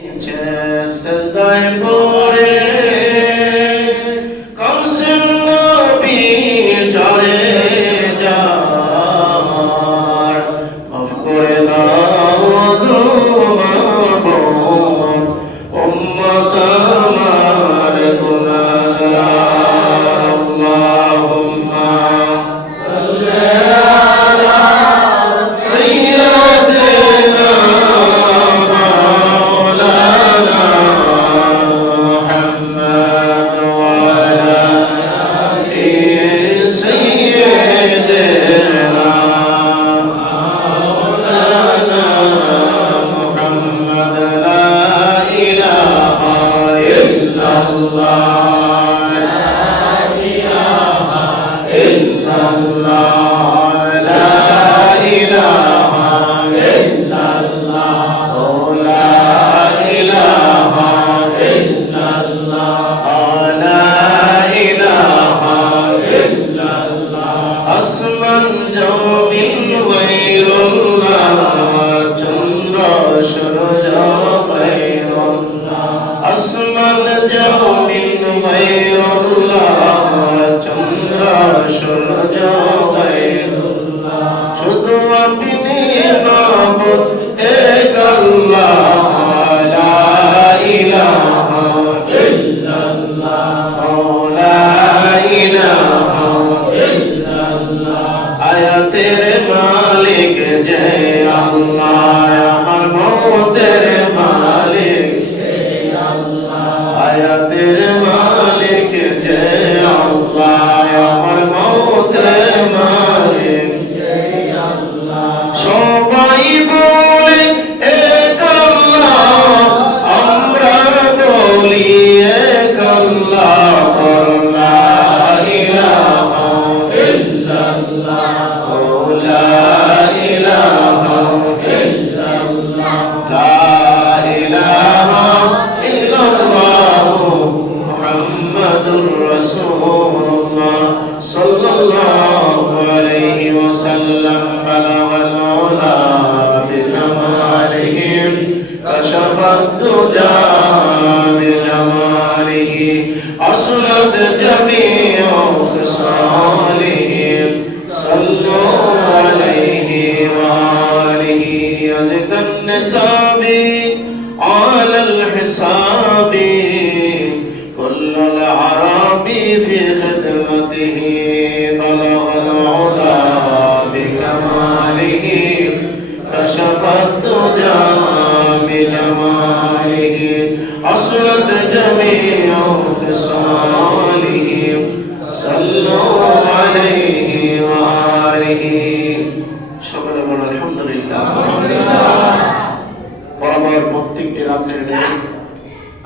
সেজদায় পড়ে কৌশল নবী জরে যার মাফ করে দাও মাবুদ উম্মত আমার গুনাহগার আল্লাহুম্মা সাল্লি আলা সাইয়্যিদিনা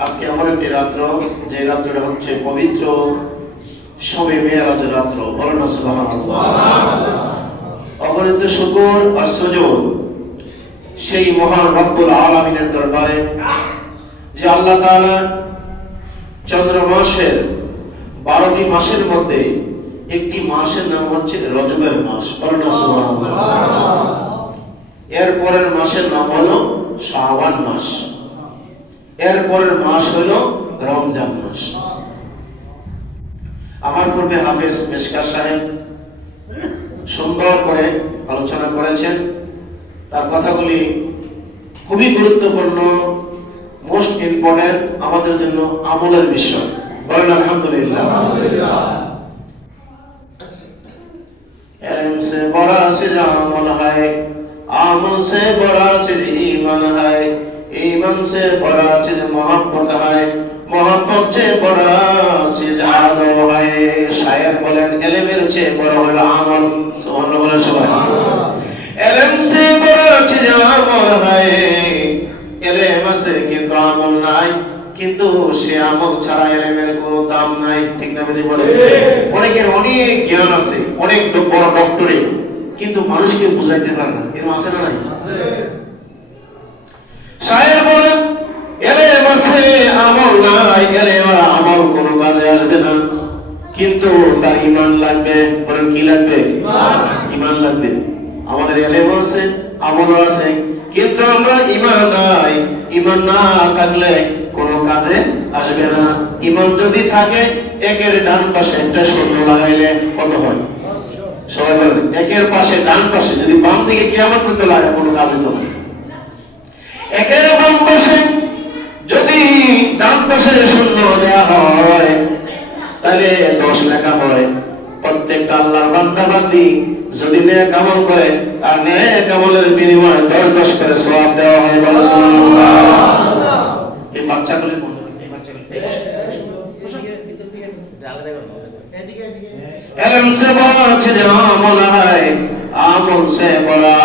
আজকে আমার একটি রাত্র, যে রাত্রটা হচ্ছে পবিত্র শবে মেরাজের রাত্র। বলেন না সুবহানাল্লাহ। অগণিত শুকর আর সুজুদ সেই মহান রব্বুল আলামিনের দরবারে যে আল্লাহ তাআলা চন্দ্র মাসের 12টি মাসের মধ্যে একটি মাসের নাম হচ্ছে রজবের মাস। বলেন না সুবহানাল্লাহ। এর পরের মাসের নাম হলো শাবান মাস, এর পরের মাস হলো রমজান মাস। আমার পূর্বে হাফেজ মিশকাত সাহেব সুন্দর করে আলোচনা করেছেন। তার কথাগুলি খুবই গুরুত্বপূর্ণ, মোস্ট ইম্পর্টেন্ট আমাদের জন্য আমলের বিষয়। বলেন আলহামদুলিল্লাহ। इल्म से बड़ा चीज अमल है, अमल से बड़ा चीज ईमान है, ईमान से बड़ा चीज मोहब्बत है, मोहब्बत से बड़ा चीज आदब है। शायर बोलेन इल्मेर চেয়ে বড় হলো আমল। সুবহানাল্লাহ বলেন সবাই। इल्म से बड़ा चीज আমল है, इल्म আছে কিন্তু আমল নাই, কিন্তু সে আমল ছাড়া ইলমের কোনো দাম নাই। ঠিক না বেদি বলে? অনেকের অনেক জ্ঞান আছে, অনেক বড় ডক্টরেট, কিন্তু মানুষকে বুঝাইতে পারে না। এর আছে না নাই? আছে। শায়ের বলেন ইলম আছে আমল নাই, ইলম আর আমল কোনো কাজে আসবে না, কিন্তু তার ঈমান লাগবে। বলেন কি লাগবে? ঈমান। ঈমান লাগবে। আমাদের ইলম আছে, আমল আছে, কিন্তু আমরা ঈমান নাই, ঈমান না থাকলে কোনো কাজে আসবে না। ঈমান যদি থাকে, একের ডান পাশে একটা শূন্য লাগাইলে কত হয়? সবাই বলেন, একের পাশে ডান পাশে যদি বাম দিকে কিয়ামত করতে লাগে কোনো কাজ হতো না। একের বাম পাশে যদি ডান পাশে শূন্য দেয়া হয় তাহলে 10 লেখা হয়। প্রত্যেকটা আল্লাহর বান্দা বান্দি যদি নেক আমল করে তার নেক আমলের বিনিময়ে 10 করে সওয়াব দেওয়া হয়। বলা সুবহানাল্লাহ। এই বাচ্চাগুলির মধ্যে इल्म से बड़ा चीज अमल है, अमल से बड़ा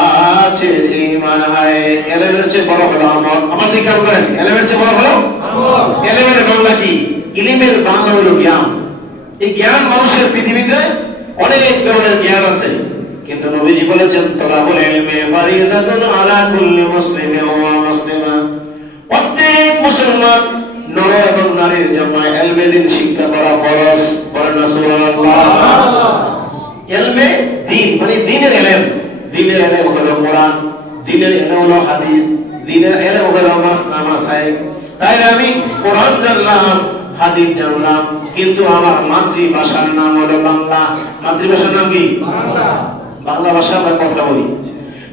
चीज ईमान है। इल्मेर চেয়ে বড় হলো আমল। আমার দিকে খেয়াল করেন, ইলমের চেয়ে বড় হলো আমল। ইলমের বাংলা কি? ইলমের বাংলা হলো জ্ঞান। এই জ্ঞান মানুষের পৃথিবীতে অনেক ধরনের জ্ঞান আছে, কিন্তু নবীজি বলেছেন তলাবুল ইলমি ফারিদাতুন আলা কুল্লি মুসলিমিন ওয়া মুসলিমা। প্রত্যেক মুসলমান নর এবং নারীর জন্য ইলমে দ্বীন শিক্ষা করা ফরজ। বলেন না সুবহানাল্লাহ। ইলমে দ্বীন মানে দ্বীনের ইলম। দ্বীনের ইলম হলো কোরআন, দ্বীনের ইলম হলো হাদিস, দ্বীনের ইলম হলো মাসনা মাসাইল। তাই আমি কোরআন জানলাম, হাদিস জানলাম, কিন্তু আমার মাতৃভাষার নাম হলো বাংলা। মাতৃভাষার নাম কি? বাংলা। বাংলা ভাষা আমরা কথা বলি।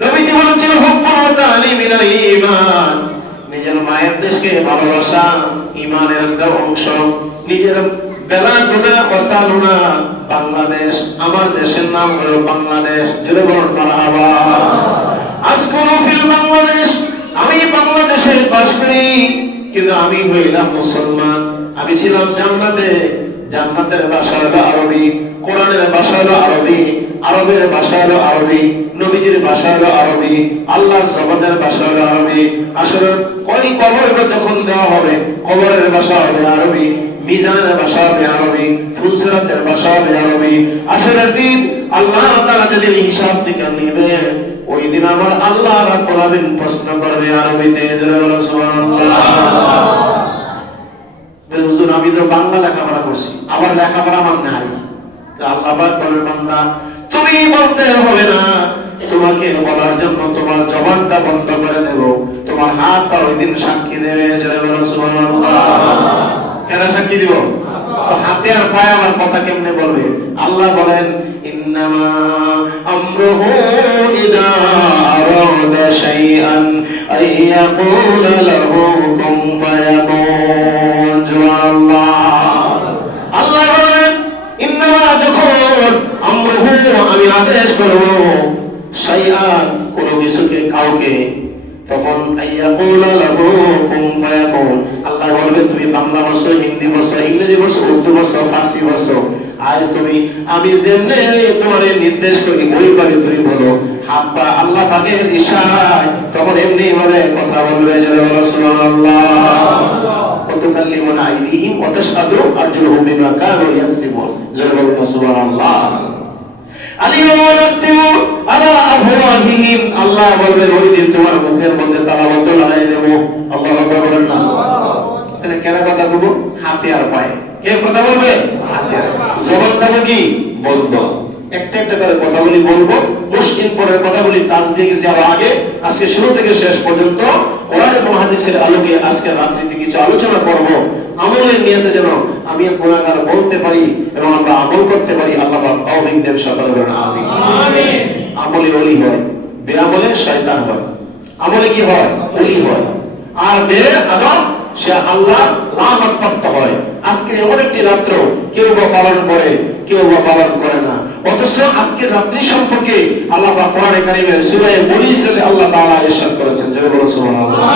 নবীজি বলেছেন হুব্বুল ওয়াতানি মিনাল ঈমান। নিজের মায়ের দেশকে ভালোবাসা ঈমানের একটা অংশ। নিজের বেলাদুনা ওয়াতানুনা বাংলাদেশ, আমার দেশের নাম হলো বাংলাদেশ। জোরে বলুন মারহাবা। আসকুনু ফিল বাংলাদেশ, আমি বাংলাদেশে বাস করি, কিন্তু আমি হইলাম মুসলমান। আমি ছিলাম জান্নাতে, জান্নাতের ভাষা হলো আরবি, কোরআনের ভাষা হলো আরবি, আরবের ভাষা হলো আরবি, নবীজির ভাষা হলো আরবি, আল্লাহর জবানের ভাষা হলো আরবি। আসলে ওই কবর যখন দেওয়া হবে, কবরের ভাষা হবে আরবি, মিজানের ভাষা হবে আরবি, ফুলসিরাতের ভাষা হবে আরবি। আসলে দিন আল্লাহ তাআলা যেদিন হিসাব নিকাশ নেবে, ওই দিন আমার আল্লাহ রাব্বুল আলামিন প্রশ্ন করবে আরবিতে। জোরে বলো সুবহানাল্লাহ। হুজুর আমি তো বাংলা লেখাপড়া করছি, আবার লেখাপড়া আমার নাই। আল্লাহ পাক বলেন বান্দা তুমি বলতে হবে না, তোমাকে বলার জন্য তোমার জবানটা বন্ধ করে দেব, তোমার হাতটা ওই দিন সাক্ষী দেবে। জোরে বলো সুবহানাল্লাহ। কেন সাক্ষী দিব? হাতে আর পায়ে আমার কথা কেমনে বলবে? আল্লাহ বলেন ইন্নামা আমরুহু ইযা আরাদা শাইআন আইয়াকুলা লাহু কুন ফায়াকুন। সুবহানাল্লাহ। আল্লাহ বলেন ইন্নামা যখন আমরুহু আমি আদেশ করব শাইআন কোন কিছুকে কাউকে, তখন আইয়াকুলা লাহু কুন ফায়াকুন। আল্লাহ বলবে তুমি বাংলা ভাষা, হিন্দি ভাষা, ইংরেজি ভাষা, উর্দু ভাষা, ফার্সি ভাষা, আজ তুমি আমি যেমনে তোমারে নির্দেশ করি ওইভাবে তুমি বলো। হাত পা আল্লাহ পাকের ইশারায় তখন এমনি ভাবে কথা বলবে। জোরে বলো সুবহানাল্লাহ। ওয়াতুকাল্লিমুনা আইদিহিম ওয়া তাশহাদু আরজুলুহুম বিমা কানু ইয়াকসিবুন। জোরে বলো সুবহানাল্লাহ। আলিয়াওয়া নাকতিমু আলা আফওয়াহিহিম। আল্লাহ বলবেন ওই দিন তোমার মুখের মধ্যে তালাওয়াত লাগাই দেব। আল্লাহু আকবার বলেন না। তাহলে কেন কথা বলবো? হাতে আর পায়ে। কে কথা বলবে? হাতে আর পায়ে। জবানটা কি বন্ধ। একটা একটা করে কথাগুলি বলবো, মুশকিল পরের কথাগুলি টাচ দিয়ে গেছি আরো আগে। আজকে শুরু থেকে শেষ পর্যন্ত কোরআন এবং হাদিসের আলোকে আজকে রাত্রিতে কিছু আলোচনা করব। আমলের নিয়তে যেন আমি গুনাহগার বলতে পারি এবং আমরা আমল করতে পারি। আল্লাহ পাক তৌফিক দেন। সকলে বলেন আমিন। আমিন। আমলে ওলি হয়, বেআমলে শয়তান হয়। আমলে কি হয়? ওলি হয়। আর বেআদব সে আল্লাহ লানত প্রাপ্ত হয়। আজকে এমন একটি রাত্র কেউ বা পালন করে, কেউ বা পালন করে না। অথচ আজকের রাত্রি সম্পর্কে আল্লাহ পাক কোরআনে কারিমে সূরা বনী ইসরাঈলে আল্লাহ তাআলা ইরশাদ করেছেন। জোরে বলো সুবহানাল্লাহ।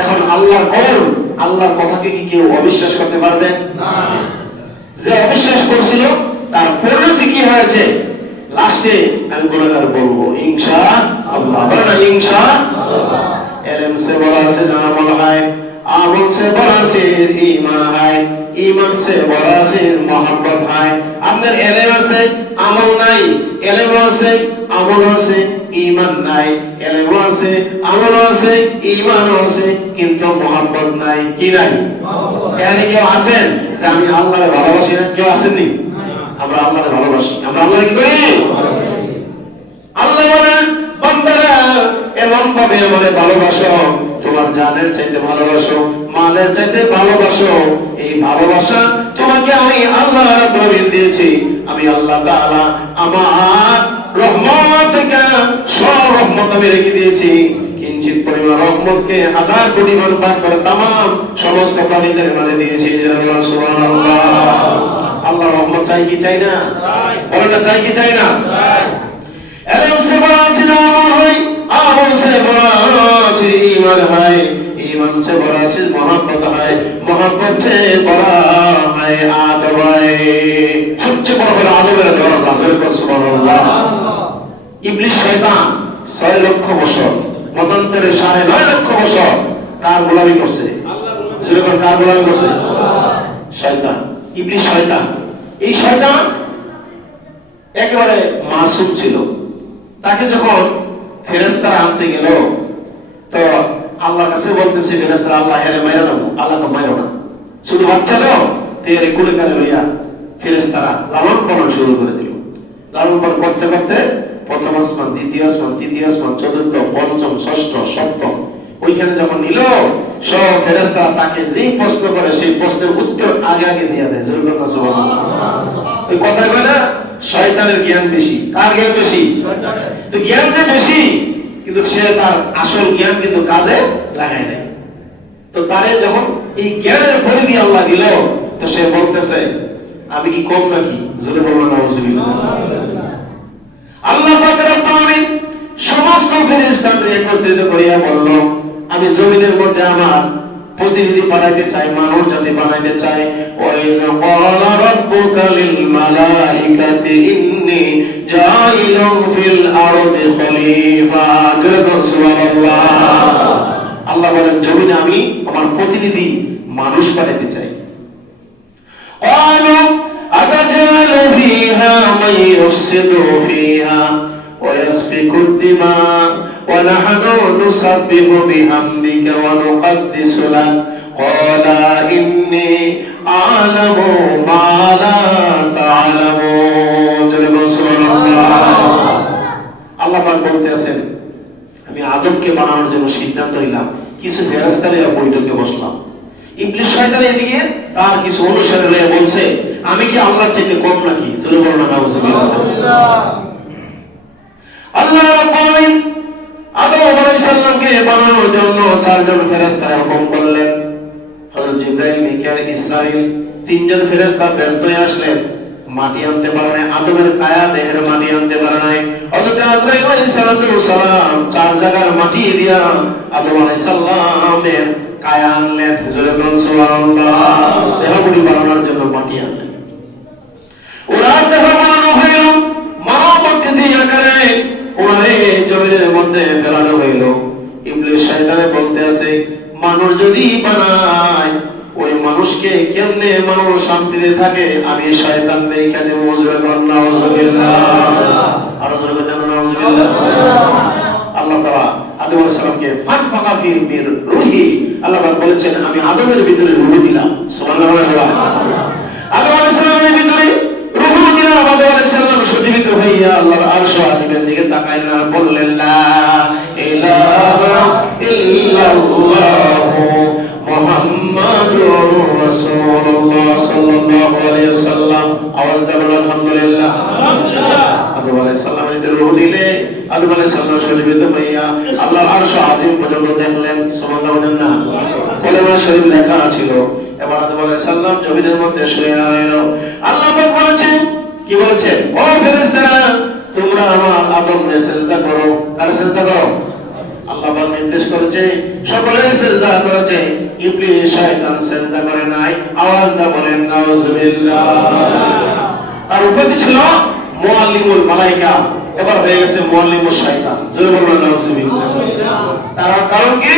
এখন আল্লাহর কওল, আল্লাহর কথাকে কি কেউ অবিশ্বাস করতে পারবে? না। যে অবিশ্বাস করছিল তার পরিণতি কি হয়েছে? লাস্টে আমি গুনাহগার বলবো ইনশাআল্লাহ। বলেন ইনশাআল্লাহ। इल्म से बड़ा से अमल है, अमल से बड़ा से ईमान है, ईमान से बड़ा से मोहब्बत है। আপনার ইলম আছে আমল নাই, ইলম আছে আমল আছে ঈমান নাই, ইলম আছে আমল আছে ঈমান আছে, কিন্তু মোহব্বত নাই। কি নাই? মোহব্বত। এখানে কেউ আছেন যে আমি আল্লাহকে ভালোবাসি না? কেউ আছেন নি? আমরা আল্লাহকে ভালোবাসি। আমরা আল্লাহকে কি করি? আল্লাহ বলেন বান্দারা এমন ভাবে আমারে ভালোবাসো তোমার জানের চাইতে ভালোবাসো, মালের চাইতে ভালোবাসো। এই ভালোবাসা তোমাকে আমি আল্লাহ রাব্বুল আলামিন দিয়েছি। আমি আল্লাহ তাআলা আমার রহমত থেকে সব রহমত আমি রেখে দিয়েছি। কিঞ্চিত পরিমাণ রহমতকে হাজার কোটি গুণ ভাগ করে তামাম সমস্ত প্রাণীদের মাঝে দিয়েছি। সুবহানাল্লাহ। আল্লাহ রহমত চাই কি চাই না? বলেন না, চাই কি চাই না? এলম সে বড় আছে আমল হয়, আমল সে বড় আছে ঈমান হয়, ঈমান সে বড় আছে মহব্বত হয়, মহব্বত সে বড় হয় আদব হয়। সবচেয়ে বড় হলো আদবের দরজা। সুবহানাল্লাহ। ইবলিস শয়তান 6 লক্ষ বছর মতান্তরে 9.5 লক্ষ বছর কার গোলামি করছে? যেরকম কার গোলামি করছে? শয়তান, ইবলিস শয়তান। এই শয়তান একেবারে মাসুম ছিল। তাকে যখন ফেরেশতারা আনতে গেল, তো আল্লাহর কাছে বলতেছে ফেরেশতারা, আল্লাহ এর মাইরা দাও, আল্লাহকে মাইরো না, শুধু বাচ্চা দাও। তেরে কুলে কালে লইয়া ফেরেশতারা লালন পালন শুরু করে দিল। লালন পালন করতে করতে প্রথম আসমান, দ্বিতীয় আসমান, তৃতীয় আসমান, চতুর্থ, পঞ্চম, ষষ্ঠ, সপ্তম, ওইখানে যখন নিল, সব ফেরেশতারা তাকে যেই প্রশ্ন করে সেই প্রশ্নের উত্তর আগে আগে দিয়ে দেয়। সুবহানাল্লাহ। ওই কথা কয় না, শয়তানের জ্ঞান বেশি। কার জ্ঞান বেশি? শয়তানের। তো জ্ঞান যে বেশি, কিন্তু সে তার আসল জ্ঞান কিন্তু কাজে লাগায় নাই। তো তারে যখন এই জ্ঞানের পরিধি আল্লাহ দিল, তো সে বলতেছে আমি কি কম নাকি? জোরে বলুন নাউজুবিল্লাহ। আল্লাহ পাক রব্বুল আলামিন সমস্ত ফেরেশতাদের একত্রিত করিয়া বলল, আমি জমিনের মধ্যে আমার প্রতিনিধি বানাইতে চাই, মানুষ জাতি বানাইতে চাই। ওয়াইযা ক্বালা রাব্বুকা লিল মালাইকাতি ইন্নী জাইলুন ফিল আরদি খলিফা। সুবহানাল্লাহ। আল্লাহ বলেন জমিনে আমি আমার প্রতিনিধি মানুষ বানাইতে চাই। ক্বালু আতাজালু ফিহা মান ইউফসিদু ফিহা ওয়া ইয়াসফিকু দিমা ওয়া নাহনু নুসাব্বিহু বিহামদিকা ওয়া নুকদ্দিসু লাক ক্বালা ইন্নী আ'লামু মা লা তা'লামুন। সুবহানাল্লাহ। আল্লাহ পাক বলতেছেন আমি আদমকে বানানোর জন্য সিদ্ধান্ত নিলাম, কিছু ফেরেশতা নিয়ে বৈঠকে বসলাম। ইবলিস শয়তান এদিকে তার কিছু অনুসারী লয়ে বলছে আমি কি আল্লাহর চাইতে কম নাকি? জোরে বলুন নাউজুবিল্লাহ। আল্লাহ রাব্বুল আলামিন আদম আলাইহিস সালামকে বানানোর জন্য 4 জন ফেরেশতা হুকুম করলেন। হযরত জিবরাইল, মিকাইল, ইসরাইল, 3 জন ফেরেশতা ব্যর্থ হয়ে আসলেন, মাটি আনতে পারে না। আদমের কায়া দেহের মাটি আনতে পারে নাই। হযরত আজরাইল আলাইহিস সালাম 4 জায়গার মাটি দিয়া আদম আলাইহিস সালামের কায়া আনলেন। জোরে বলুন সুবহানাল্লাহ। দেহগুলি বানানোর জন্য মাটি আনলেন। ওনার দেহ বানানো হইল মানব আকৃতি আকারে, ওনারে জমিনের মধ্যে ফেলানো হইল। ইবলিস শয়তানে বলতে আছে মানুষ যদি বানায় ওই মানুষকে কেমনে মানুষ শান্তিতে থাকে আমি শয়তান দেইখা দেব। জোরে বলুন নাউজুবিল্লাহ। আর জোরে বলুন নাউজুবিল্লাহ। আল্লাহ তাআলা আদম আলাইহিস সালামকে ফানফাকা ফি মির রূহি, আল্লাহ পাক বলেছেন আমি আদমের ভিতরে রূহ দিলাম। সুবহানাল্লাহ। আদম আলাইহিস সালামের ভিতরে রূহ দিলাম। আদম আলাইহিস সালাম সজীবিত হইয়া আল্লাহর আরশ আজিমের দিকে তাকাইলেন আর বললেন লা ইলাহা ইল্লাল্লাহু মুহাম্মাদুর রাসূলুল্লাহ সাল্লাল্লাহু আলাইহি ওয়াসাল্লাম। আওয়াজ দিয়ে বলুন আলহামদুলিল্লাহ। আদম আলাইহিস সালামের ভিতরে রূহ দিলে আদম আলাইহিস সালাম সজীবিত হইয়া আল্লাহর আরশ আজিম পর্যন্ত দেখলেন। সুবহানাল্লাহ না? কলেমা শরীফ লেখা ছিল। এবার আদম আলাইহিস সালাম জমিনের মধ্যে শুয়ে রইল। আল্লাহ পাক বলেছেন কি বলেছেন? ও ফেরেশতারা তোমরা আমার আদমকে সিজদা করো। কার সিজদা করো? আল্লাহ পাক নির্দেশ করেছে সকলে সিজদা করেছে, ইবলিস শয়তান সিজদা করে নাই। আওয়াজ দা বলেন নাউজুবিল্লাহ। আর উপাধি ছিল মুআল্লিমুল মালায়েকা, এবার হয়ে গেছে মুআল্লিমুশ শয়তান। জোরে বলুন নাউজুবিল্লাহ। তার কারণ কি?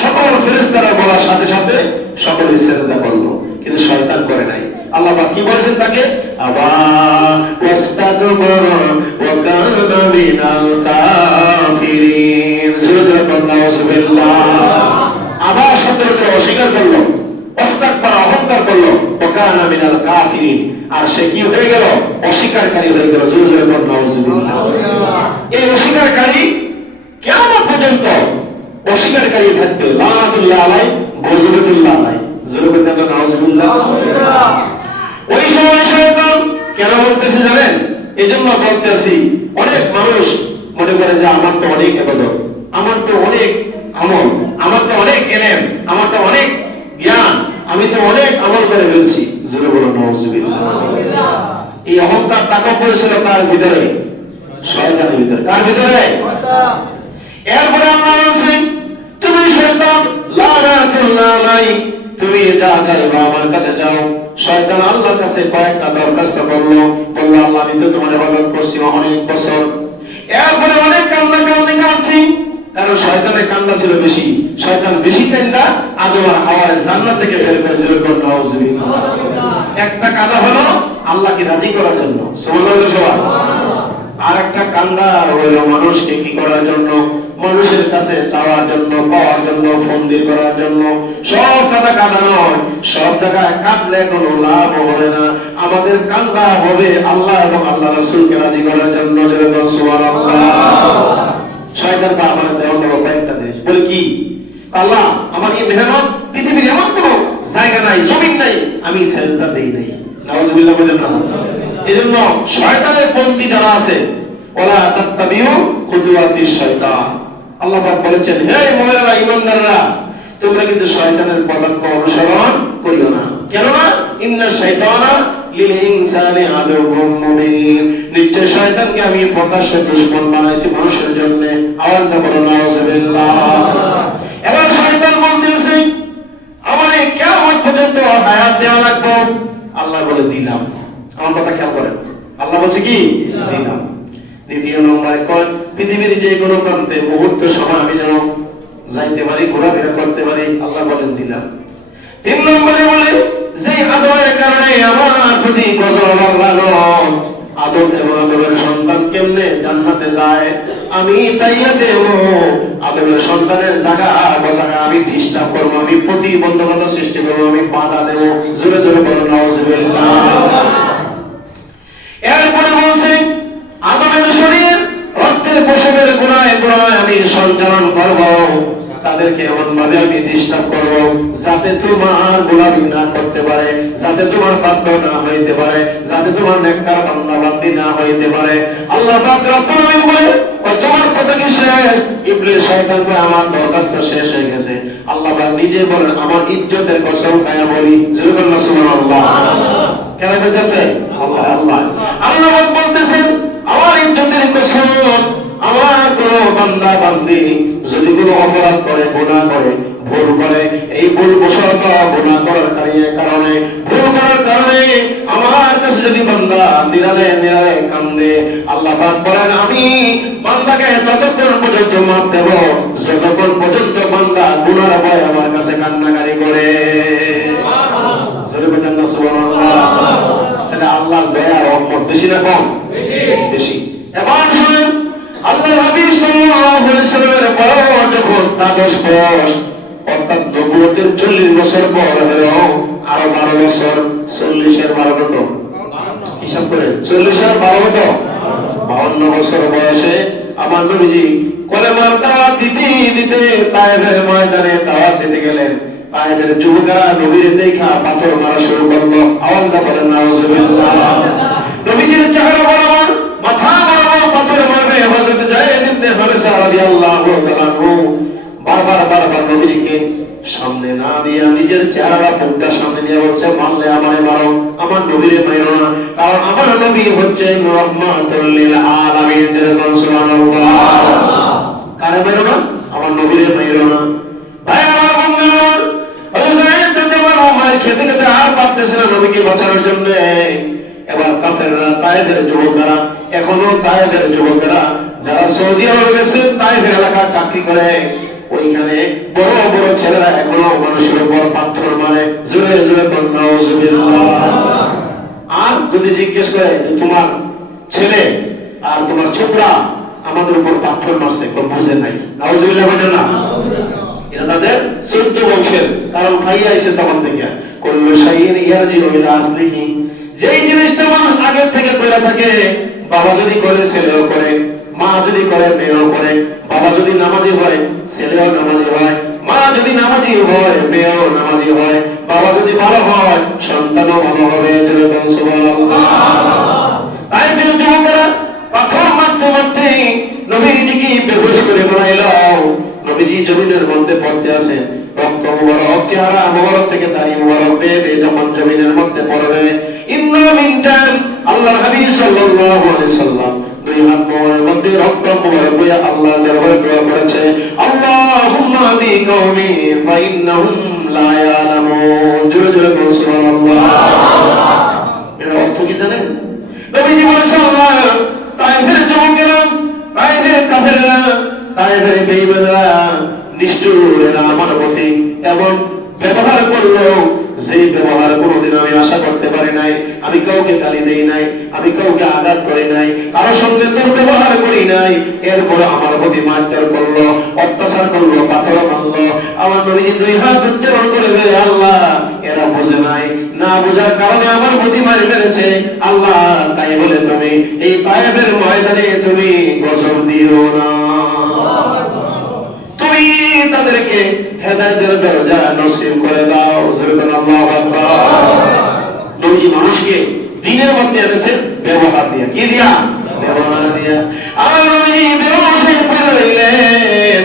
সকল ফেরেশতারা বলার সাথে সাথে সকলে সিজদা করলো, কিন্তু শয়তান করে নাই। আল্লাহ পাক কি বলেছেন তাকে? আবা ওয়াস্তাকবারা ওয়া কানা মিনাল কাফিরিন। জোরে বলুন নাউজুবিল্লাহ। আবা শব্দটা অস্বীকার করলো, ওয়াস্তাকবারা অহংকার করলো, ওয়া কানা মিনাল কাফিরিন, আর সে কি হয়ে গেল? অস্বীকারী হয়ে গেল। জোরে বলুন নাউজুবিল্লাহ। এই অস্বীকারী কিয়ামত পর্যন্ত অস্বীকারী থাকবে, লানাতুল্লাহ আলাই গজবতুল্লাহ আলাই, জোরে বলতে আমরা নাউজুবিল্লাহ। ওই সময় শয়তান কেন বলতেছে জানেন? এজন্য বলতেছি, অনেক মানুষ মনে করে যে আমার তো অনেক ইবাদত, আমার তো অনেক আমল, আমার তো অনেক জ্ঞান, আমার তো অনেক জ্ঞান, আমি তো অনেক আমল করে ফেলছি, জোরে বলো নাউজুবিল্লাহ। এই অহংকার তাকব্বর ছিল কার ভিতরে? শয়তানের ভিতরে। কার ভিতরে? শয়তান। এরপরে আল্লাহ বলেন, তুমি শয়তান লানাতুল্লাহ আলাইক, তুমি যা চাইবা আমার কাছে যাও। শয়তান আল্লাহর কাছে কয়েকটা দরখাস্ত করলো, বলল আল্লাহ আমি তো তোমার ইবাদত করছি অনেক বছর, এরপরে অনেক কান্নাকান্দি কাঁদছি, কারণ শয়তানের কান্না ছিল বেশি। শয়তান বেশি কান্দা আদম আর হাওয়ার জান্নাত থেকে বের করে জোরে করে নাউজুবিল্লাহ। একটা কাঁদা হলো আল্লাহকে রাজি করার জন্য, সুবহানাল্লাহ সবাই। আর একটা কান্দা হলো মানুষকে কি করার জন্য? মানুষের কাছে চাওয়ার জন্য, পাওয়ার জন্য, ফন্দি করার জন্য। সব কাঁদা কাঁদা নয়, সব জায়গায় কাঁদলে কোনো লাভ হবে না। আমাদের কান্দা হবে আল্লাহ এবং আল্লাহ রাসূলকে রাজি করার জন্য, জোরে বল সুবহানাল্লাহ। শয়তান বা আমাদের দেওয়া কয়েকটা জিনিস বলে কি, আল্লাহ আমার এই মেহনত পৃথিবীর এমন কোনো জায়গা নাই, জমিন নাই আমি সেজদা দেই নাই, নাউজুবিল্লাহ বলেন না। এজন্য শয়তানের পন্থী যারা আছে, ওলা তাত্তাবিউ খুতুওয়াতিশ শয়তান, আল্লাহ পাক বলেছেন হে মুমিনেরা, ঈমানদাররা, তোমরা কিন্তু শয়তানের পদাঙ্ক অনুসরণ করিও না। কেন না? ইন্না শাইতানা লিল ইনসানি আদুউম মুবিন, নিশ্চয় শয়তানকে আমি প্রকাশ্য দুশমন বানাইছি মানুষের জন্য। আওয়াজ দাও বলো নাউজুবিল্লাহ। এবার শয়তান বলতেছে আমারে কিয়ামত পর্যন্ত হায়াত দেওয়া লাগবে। আল্লাহ বলে দিলাম। আমার কথা খেয়াল করেন, আল্লাহ বলছে কি দিলাম। দ্বিতীয় নম্বরে কয় পৃথিবীর যে কোনো প্রান্তে মুহূর্ত সময় আমি যেন যাইতে পারি, ঘোরাফেরা করতে পারি, আল্লাহ বলেন দিলাম। তিন নম্বরে বলে যে আদমের কারণে আমার প্রতি গজব লাগলো, আদম এবং আদমের সন্তান কেমনে জান্নাতে যায় আমি চাইয়া দেব। আদমের সন্তানের জায়গা বজাগা আমি ডিস্টার্ব করবো, আমি প্রতিবন্ধকতা সৃষ্টি করবো, আমি বাধা দেব। জোরে জোরে বলো নাউজুবিল্লাহ। এরপরে বলছে আদমের শরীর রক্তের পশমের গোড়ায় গোড়ায় আমি সঞ্চালন করব, তাদেরকে এমন ভাবে আমি ডিস্টার্ব করব যাতে তোমার গোলামি না করতে পারে, যাতে তোমার বাধ্য না হইতে পারে, যাতে তোমার নেককার বান্দা বান্দি না হইতে পারে। আল্লাহ পাক রব্বুল আলামিন বলে তোমার কথা কি শেষ? ইবলিস শয়তান কয় আমার দরখাস্ত শেষ হয়ে গেছে। আল্লাহ পাক নিজে বলেন আমার ইজ্জতের কসম খায়া বলি, জোরে বলুন সুবহানাল্লাহ। কেন কইতেছে? আল্লাহ আল্লাহ আল্লাহ বলতেছেন আমার ইজ্জতের কসম, আমার কোন বান্দা বান্দি যদি কোনো অপরাধ করে, গুনাহ করে, ভুল করে, এই ভুল বশত গুনাহ করার কারণে, ভুল করার কারণে আমার কাছে যদি বান্দা নিরালে নিরালে কান্দে, আল্লাহ পাক বলেন আমি বান্দাকে ততক্ষণ পর্যন্ত মাফ দেব যতক্ষণ পর্যন্ত বান্দা গুনার ভয়ে আমার কাছে কান্নাকারি করে। সুবহানাল্লাহ। তাহলে আল্লাহর দয়া রহমত বেশি না কম? বেশি। এবার শুনেন আল্লাহর হাবিব সাল্লাল্লাহু আলাইহি সাল্লামের বয়স যখন 10 বছর, অর্থাৎ নবুয়তের 40 বছর পর হলো আরো 12 বছর, 40 এর 12 কত? হিসাব করে 40 আর 12 কত? 52 বছর বয়সে আমার নবীজি কলেমার দাওয়াত দিতে দিতে তায়েফের ময়দানে দাওয়াত দিতে গেলেন। তায়েফের যুবকেরা নবীর দেখা পাথর মারা শুরু করলো। আওয়াজ দা বলেন নাউজুবিল্লাহ। নবীজির চেহারা বরাবর, মাথা বরাবর পাথর মারবে। হযরত যায়েদ ইবনে হারেসা রাদিয়াল্লাহু তাআলা বারবার নবীজিকে সামনে না দিয়া নিজের চেহারাটা বুকটা সামনে দিয়ে বলছে মারলে আমারে মারো, আমার নবীরে মারো না, কারণ আমার নবী হচ্ছে রাহমাতুল লিল আলামিন। সুবহানাল্লাহ। কারে মারো না? আমার নবীরে মারো না। ভাই আমার বন্ধুগণ, খেতে খেতে আর পারতেছে না নবীকে বাঁচানোর জন্য। এবার কাফেররা, তায়েফের যুবকেরা, এখনো তায়েফের যুবকেরা যারা সৌদি আরবে গেছে, তায়েফের এলাকা চাকরি করে, ওইখানে বড় বড় ছেলেরা এখনো মানুষের উপর পাথর মারে। জোরে জোরে বলেন নাউজুবিল্লাহ। আর যদি জিজ্ঞেস করে যে তোমার ছেলে আর তোমার ছোকরা আমাদের উপর পাথর মারছে, কেউ বুঝে নাই। নাউজুবিল্লাহ বলেন না। এটা তাদের 14 বংশের, কারণ ভাই আইছে তখন থেকে। কুল্লু শাইইন ইয়ারজিউ ইলা আসলিহি, যেই জিনিসটা মানুষ আগে থেকে করে থাকে, বাবা যদি করে ছেলেও করে, মা যদি করে মেয়েও করে, বাবা যদি নামাজি হয় ছেলেও নামাজি হয়, মা যদি নামাজি হয় মেয়েও নামাজি হয়, বাবা যদি ভালো হয় সন্তানও ভালো হবে। যেরকম সুবহানাল্লাহ। তাই ফিরে যুবকেরা পাথর মারতে মারতে নবীজিকে বেহুশ করে ফেলাইল। নবীজি জমিনের মধ্যে পড়তে আছে, রক্ত মুবারক, চেহারা মুবারক থেকে দাড়ি মুবারক বেয়ে বেয়ে যখন জমিনের মধ্যে পড়বে, ইন্না মিন টাইম আল্লাহর হাবিব সাল্লাল্লাহু আলাইহি সাল্লাম দুই হাত মোবারকের মধ্যে রক্ত মুবারক বয়ে আল্লাহর দরবারে দোয়া করেছে, আল্লাহুম্মা হাদি কওমি ফা ইন্নাহুম লা ইয়ালামুন। জোরে জোরে বলুন সুবহানাল্লাহ। এর অর্থ কি জানেন? নবীজি বলেছেন, আল্লাহ তায়েফের যুবকেরা, তায়েফের কাফেররা, তায়েফের বেঈমানরা, নিষ্ঠুরেরা আমার প্রতি এমন ব্যবহার করলো যে ব্যবহার কোনোদিন আমি আশা করতে পারি নাই। আমি কাউকে গালি দেই নাই, আমি কাউকে আঘাত করি নাই, কারোর সঙ্গে দুর্ব্যবহার করি নাই, এরপরে আমার প্রতি মারধর করলো, অত্যাচার করলো, পাথর মারলো। আমার নবীজি দুই হাত উত্তোলন করে বলে, আল্লাহ এরা বোঝে নাই, না বোঝার কারণে আমার প্রতি মার মেরেছে। আল্লাহ তাই বলে তুমি এই তায়েফের ময়দানে তুমি গজব দিও না, তুমি তাদেরকে হেদায়েতের দরজা নসিব করে দাও। সুবহানাল্লাহু আকবার। নবীজি মানুষকে দ্বীনের মধ্যে এনেছেন ব্যবহার দিয়া। কি দিয়া? ব্যবহার দিয়া। আর নবীজি বেহুশ হয়ে পড়ে রইলেন।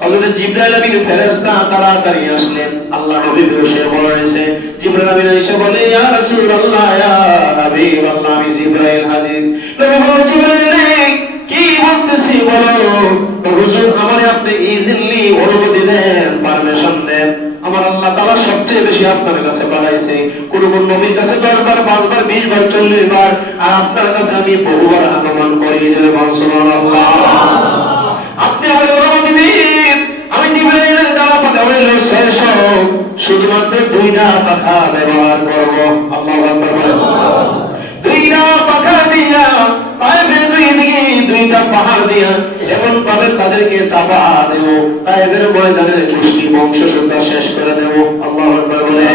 হযরত জিবরাইল আমিন ফেরেশতা তাড়াতাড়ি আসলেন। আল্লাহ নবী বেহুশ হয়ে পড়ে রয়েছে। জিবরাইল আমিন এসে বলে, ইয়া রাসূলুল্লাহ, ইয়া হাবিবাল্লাহ, আমি জিবরাইল হাজির। নবী বললেন, জিবরাইল কি বলতেছি বলো। হুজুর আমারে আপনি ইজিলি অনুমতি দেন, পারমিশন দেন। আমার আল্লাহ তাআলা সবচেয়ে বেশি আপনার কাছে পাঠাইছে। কোন কোন নবীর কাছে 10 বার, 5 বার, 20 বার, 40 বার, আর আপনার কাছে আমি বহুবার আগমন করি। যে সুবহানাল্লাহ। আপনি আমাকে অনুমতি দিন, আমি জিবরাইলের ডানা পাখা হইল শেষ, শুধুমাত্র 2টা পাখা ব্যবহার করব। আল্লাহু আকবার বলেন। 2টা পাখা দিয়া তায়েফের দুই দিকে 2টা পাহাড় দিয়া এমন ভাবে তাদেরকে চাপা দেব, তায়েফের ময়দানের মুসলিম বংশসুদ্ধা শেষ করে দেব। আল্লাহু আকবার বলে।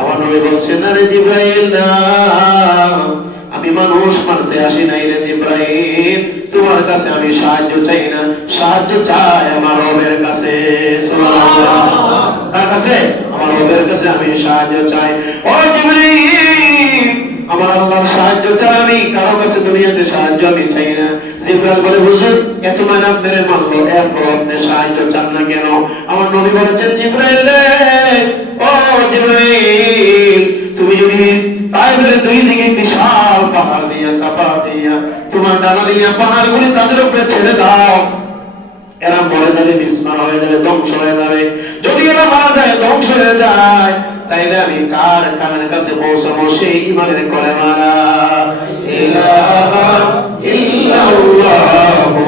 আমার নবী বলছেন, না রে জিবরাইল, না, আমি মানুষ মারতে আসি নাই রে জিবরাইল, তোমার কাছে আমি সাহায্য চাই না, সাহায্য চাই আমার রবের কাছে। সুবহানাল্লাহ। কার কাছে? আমার রবের কাছে আমি সাহায্য চাই। ও জিবরাইল, আমার আল্লাহর সাহায্য চাই, আমি কারো কাছে দুনিয়াতে সাহায্য আমি চাই না। জিবরাইল বলে, হুজুর এত মানে আপনারে মানলো, এরপর আপনি সাহায্য চান না কেন? আমার নবী বলেছেন, জিবরাইল, ও জিবরাইল, তুমি যদি তায়েফের দুই দিকে বিশাল পাহাড় দিয়া চাপা দিয়া তোমার ডানা দিয়া পাহাড়গুলি তাদের উপরে ছেড়ে দাও, এরা মরে যাবে, বিস্মার হয়ে যাবে, ধ্বংস হয়ে যাবে। যদি এরা মারা যায়, ধ্বংস হয়ে যায়, তাইলে আমি কার কানের কাছে পৌঁছাবো? সেই ইমানের কলেমা লা ইলাহা ইল্লাল্লাহু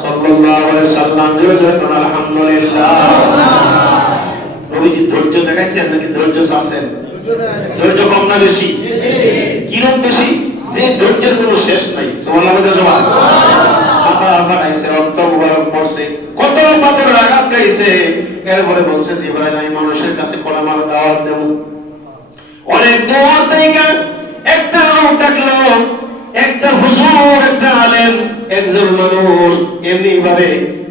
সাল্লাল্লাহু আলাইহি সাল্লাম। জোরে জোরে কোন আলহামদুলিল্লাহ। নবীজি ধৈর্য দেখাইছেন নাকি ধৈর্য চাচ্ছেন? ধৈর্য কম না বেশি? কিরকম বেশি? যে ধৈর্যের কোনো শেষ নাই। সুবহানাল্লাহ। সবাই মাথা ফাটাইছে, রক্ত মুবারক পড়ছে, কত পাথরের আঘাত খাইছে। এরপরে বলছে, জিবরাইল আমি মানুষের কাছে কলেমার দাওয়াত দেব। অনেক দূর থেকে একটা লোক দেখলো, একটা হুজুর, একটা আলেম, একজন মানুষ এমনি ভাবে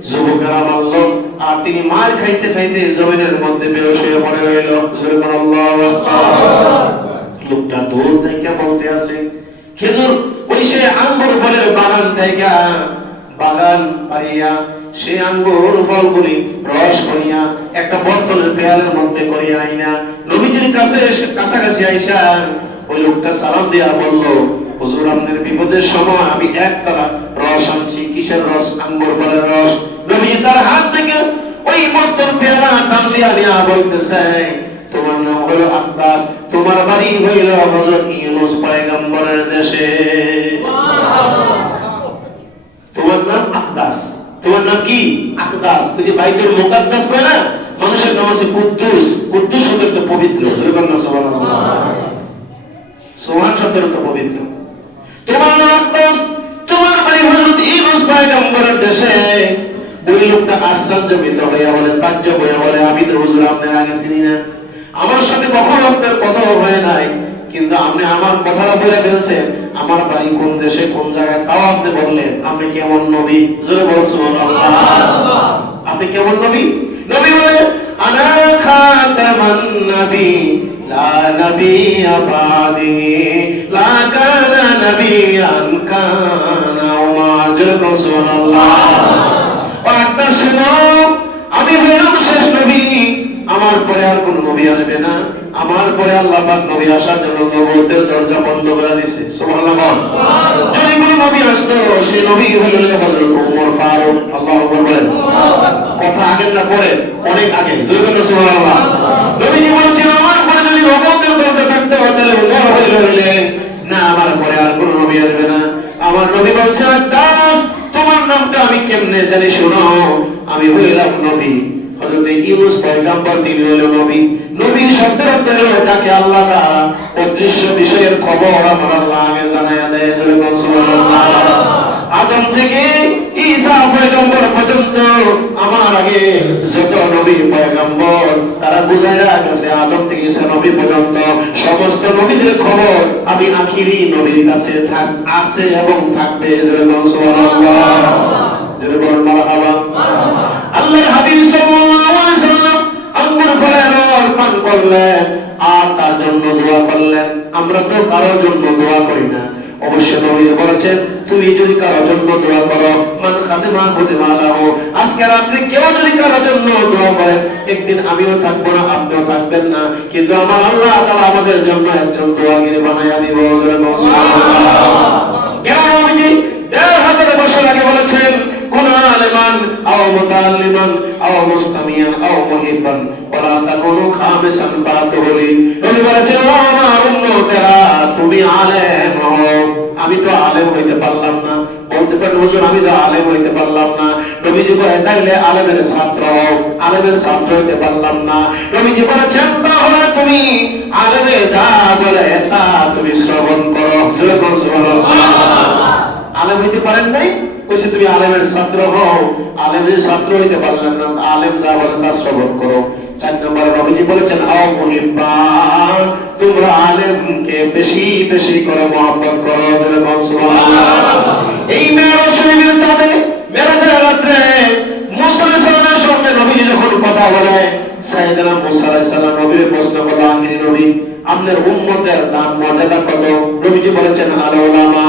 যুবকেরা মারলো, আর তিনি মার খাইতে খাইতে জমিনের মধ্যে বেহুশ হয়ে পড়ে রইল। সুবহানাল্লাহু আকবার। লোকটা দূর থেকে বলতে আছে, খেজুর ওই সে আঙ্গুর ফলের বাগান থেকে বাগান পারিয়া সে আঙ্গুর ফলগুলি রস করিয়া একটা বোতলের পেয়ালের মধ্যে করিয়া আইনা নবীজির কাছে কাছাকাছি আইসা ওই লোকটা সালাম দিয়া বলল, হুজুর আপনার বিপদের সময় আমি একতলা রস আনছি। কিসের রস? আঙ্গুর ফলের রস। নবীজি তার হাত থেকে ওই বোতল পেয়ালা টান দিয়া নিয়া বলতেছে, তোমার নাম হলো আকদাস, তোমার বাড়ি হইল হযরত ইউনূস পয়গম্বরের দেশে। তোমার নাম আকদাস। তোমার নাম কি? আকদাস। ওই যে বাইতুল মুকাদ্দাস কয় না, মানুষের নাম আছে কুদ্দুস। কুদ্দুস শব্দের তো পবিত্র। সুবহানাল্লাহ। সুবহান শব্দের তো পবিত্র। তোমার নাম আকদাস, তোমার বাড়ি হযরত ইউনূস পয়গম্বরের দেশে। ওই লোকটা আশ্চর্যজনিত হইয়া বলে, তাজ্জব হইয়া বলে, আমি তো হুজুর আপনার আগে চিনি না, আমার সাথে কখনো আপনার কথা হয় নাই, কিন্তু আপনি আমার কথাটা বলে ফেলছেন, আমার বাড়ি কোন দেশে কোন জায়গায়, তাও আপনি বললেন আপনি কেমন নবী? জোরে বলুন সুবহানাল্লাহ। আপনি কেমন নবী? নবী বলে আনা খাতামান নবী লা নবিয়্যা বাদি লা কানা নবিয়্যান কানা উমার। জোরে বলুন সুবহানাল্লাহ। একটা শুনো, আমি হইলাম শেষ নবী, আমার পরে আর কোন নবী আসবে না। আমার পরে আল্লাহ পাক নবী আসার জন্য নবুয়তের দরজা বন্ধ করে দিয়েছে। সুবহানাল্লাহ। যদি কোন নবী আসতো, সেই নবী হলেন হযরত ওমর ফারুক। আল্লাহু আকবার বলেন। কথা আগে না পরে, অনেক আগে। জোরে বলেন সুবহানাল্লাহ। নবীজি বলেছেন আমার পরে যদি নবুয়তের দরজা থাকতো তাহলে ওমর হইলেন না, আমার পরে আর কোন নবী আসবে না। আমার নবী বলছেন দাস, তোমার নামটা আমি কেমনে জানি? শোনো, আমি হইলাম নবী। হযরত ইউনূস পয়গম্বর তিনি হলেন নবী। নবী শব্দের অর্থ হলো যাকে আল্লাহ তাআলা অদৃশ্য বিষয়ের খবর আমার আল্লাহ আগে জানায়া দেয়। সুবহানাল্লাহ। আদম থেকে ঈসা পয়গম্বর পর্যন্ত আমার আগে যত নবী পয়গম্বর তারা বুঝাইরা গেছে, আদম থেকে ঈসা নবী পর্যন্ত সমস্ত নবীদের খবর আমি আখিরি নবীর কাছে আছে এবং থাকবে। সুবহানাল্লাহ। জোরে বলুন মারহাবা। আল্লাহর হাবিব সাল্লাল্লাহু আলাইহি সাল্লাম আঙ্গুর ফলের রস পান করলেন আর তার জন্য দোয়া করলেন। আমরা তো কারোর জন্য দোয়া করি না। অবশ্য নবী বলেছেন তুমি যদি কারোর জন্য দোয়া করো, মান খাদিমা খুদিমা লাহু, আজকে রাতে কেউ যদি কারোর জন্য দোয়া করে, একদিন আমিও থাকবো না, আপনিও থাকবেন না, কিন্তু আমার আল্লাহ তাআলা আমাদের জন্য একজন দোয়াগিরি বানায়া দিব। সুবহানাল্লাহ। কেন নবীজি ১৫০০ বছর আগে বলেছেন কোন আলেমান আও মুতাআল্লিমান আও মুস্তামিয়ান আও মুহিব্বান ওয়ালা তাকুনু খামিসান ফাতুলি। নবী বলেছেন ও আমার উম্মতেরা, তুমি আলেম হও। আমি তো আলেম হইতে পারলাম না। বলতে পারেন হুজুর আমি তো আলেম হইতে পারলাম না। নবীজি বলে তাইলে আলেমের ছাত্র হও। আলেমের ছাত্র হইতে পারলাম না। নবীজি বলেছেন তাহলে তুমি আলেমে যা বলে তা তুমি শ্রবণ করো। সুবহানাল্লাহ। আলেম হইতে পারেন নাই, কইছে তুমি আলেমের ছাত্র হও। আলেমের ছাত্র হইতে পারলেন না, আলেম যা বলে তা শ্রবণ করো। ৪ নম্বর নবীজি বলেছেন আও মুহিব্বা, তোমরা আলেমকে বেশি বেশি করে মহব্বত করো। সুবহানাল্লাহ। এই মেরাজ শরীফের চাঁদে, মেরাজের রাতে মুসা আলাইহিস সালামের সঙ্গে নবীজি যখন কথা বলে, সাইয়েদনা মুসা আলাইহিস সালাম নবীর প্রশ্ন করল, আখিরি নবী আপনার উম্মতের দাম মর্যাদা কত? নবীজি বলেছেন আল উলামা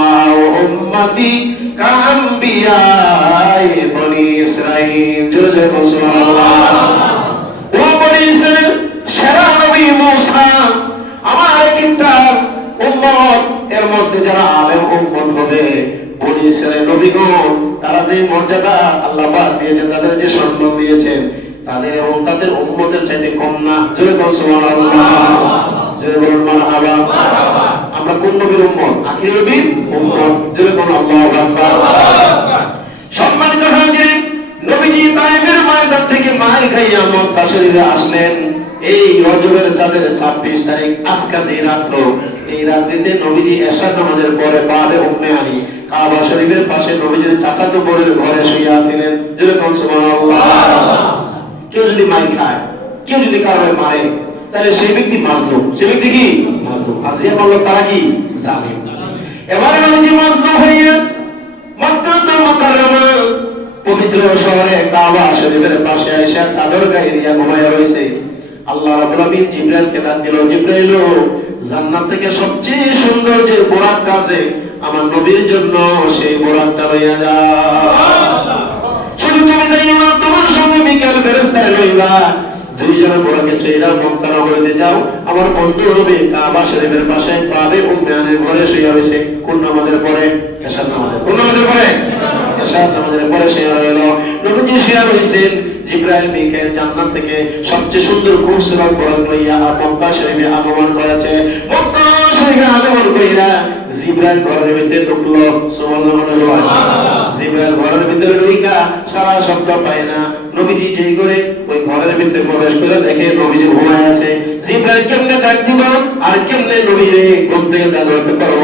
উম্মতি কাম্বিয়াই বনি ইসরাঈল। জোরে জোরে বলুন সুবহানাল্লাহ। ও বনি ইসরাঈল, সেরা নবী মুসা আমার কিতাব উম্মত, এর মধ্যে যারা আলেম উম্মত হবে বনি ইসরাঈল নবীগণ, তারা যে মর্যাদা আল্লাহ পাক দিয়েছেন, তাদের যে সম্মান দিয়েছেন, তাদের এবং তাদের উম্মতের চাইতে কম না। জোরে বলুন সুবহানাল্লাহ। জোরে বলুন মারহাবা। আমরা কোন নবীর উম্মত? আখির নবীর উম্মত। জোরে বলুন আল্লাহু আকবার। সম্মানিত হাজিরিন, নবীজি তায়েফের ময়দান থেকে মার খাইয়া মক্কা শরীফে আসলেন এই রজবের চাঁদের 26 তারিখ। আজকে যে রাত্র, এই রাত্রিতে নবীজি এশার নামাজের পরে বাবে উম্মে আলী কাবা শরীফের পাশে নবীজির চাচাতো বোনের ঘরে শুয়ে আছিলেন। জোরে বলুন সুবহানাল্লাহ। কেউ যদি মার খায়, কেউ যদি কারো মারে, তাহলে সেই ব্যক্তি মাজলুম। সেই ব্যক্তি কি? মাজলুম। আর যে মারলো তারা কি? জালিম। এবারে নবীজি মাজলুম হইয়া মক্কাতুল মুকাররমা পবিত্র শহরে কাবা শরীফের পাশে আয়েশা চাদর গায়ে দিয়া ঘুমায়া রইছে। আল্লাহ রাব্বুল আলামিন জিবরাইলকে ডাক দিল, জিবরাইল জান্নাত থেকে সবচেয়ে সুন্দর যে বোরাকটা আছে আমার নবীর জন্য সেই বোরাকটা লইয়া যাও। শুধু তুমি যাইও না, তোমার সঙ্গে মিকাইল ফেরেশতারে লইবা। দুইজনে বোরাকে চইরা মক্কা নগরীতে যাও। আমার বন্ধু নবী কাবা শরীফের পাশে বাবে উম্মে আলীর ঘরে শুয়ে রইছে। কোন নামাজের পরে? এশার নামাজে। কোন নামাজের পরে? এশার নামাজের পরে শুয়ে রইল। নবীজি শুয়ে রইছেন। জিবরাইল মিকাইল জান্নাত থেকে সবচেয়ে সুন্দর খুবসুরত বোরাক লইয়া মক্কা শরীফে আগমন করেছে। মক্কা শরীফে আগমন কইরা জিবরাইল ঘরের ভিতরে ঢুকলো। সুবহানাল্লাহ। জিবরাইল ঘরের ভিতরে ঢুইকা সারা শব্দ পায় না। নবীজি যেই করে ওই ঘরের ভিতরে প্রবেশ করে দেখে নবীজি ঘুমায় আছে। জিবরাইল কেমনে ডাক দিব আর কেমনে নবীরে ঘুম থেকে জাগ্রত করব?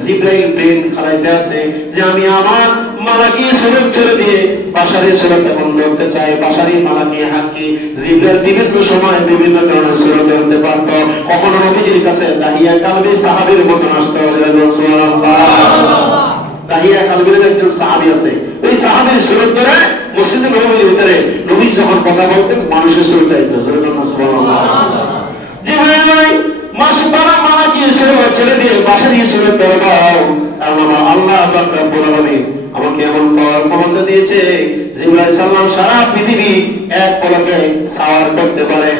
জিবরাইল ব্রেন খালাইতে আছে যে আমি আমার মালাকি সুরত ছেড়ে দিয়ে বাশারি সুরত এখন ধরতে চাই। বাশারি মালাকি হাক্কি জিবরাইল বিভিন্ন সময় বিভিন্ন ধরনের সূরা ধরতে পারত। কখনো নবীজির কাছে দাহিয়া কালবি সাহাবীর মতন আসতো, সুবহানাল্লাহ। দাহিয়া কালবির একজন সাহাবী আছে, ওই সাহাবীর সুরত ধরে মসজিদে নববীর ভিতরে নবী যখন কথা বলতেন মানুষের সুরত আইতো, সুবহানাল্লাহ। জিবরাইল মাসে তারা মারা গিয়েছিল, ছেড়ে দিয়ে বাসা দিয়ে সুরত ধরে দাও, কারণ আল্লাহ পাক রব্বুল আলামিন আমাকে এমন পাওয়ার ক্ষমতা দিয়েছে, জিবরাইল সাল্লাম সারা পৃথিবী এক পলকে সাওয়ার করতে পারে,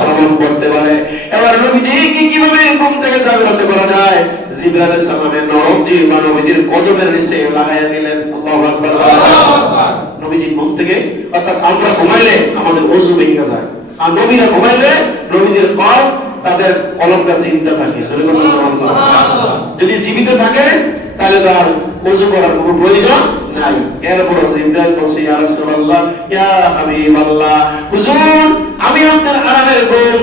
ভ্রমণ করতে পারে। এবার নবীজি কিভাবে ঘুম থেকে জাগ্রত করা যায়? জিবরাইল আলাইহিস সালামের নরম জিহ্বা নবীজির কদমের নিচে লাগাইয়া দিলেন, আল্লাহু আকবার। নবীজি ঘুম থেকে, অর্থাৎ আমরা ঘুমাইলে আমাদের ওযু ভেঙে যায়, আর নবীরা ঘুমাইলে নবীদের কলব তাদের কলবটা জিন্দা থাকে, সুবহানাল্লাহ। যদি জীবিত থাকে তাহলে তো আর ওযু করার কোনো প্রয়োজন নাই। এরপর জিবরাইল বলছে, ইয়া রাসূলুল্লাহ, ইয়া হাবিবাল্লাহ, হুজুর আমি আপনার আরামের ঘুম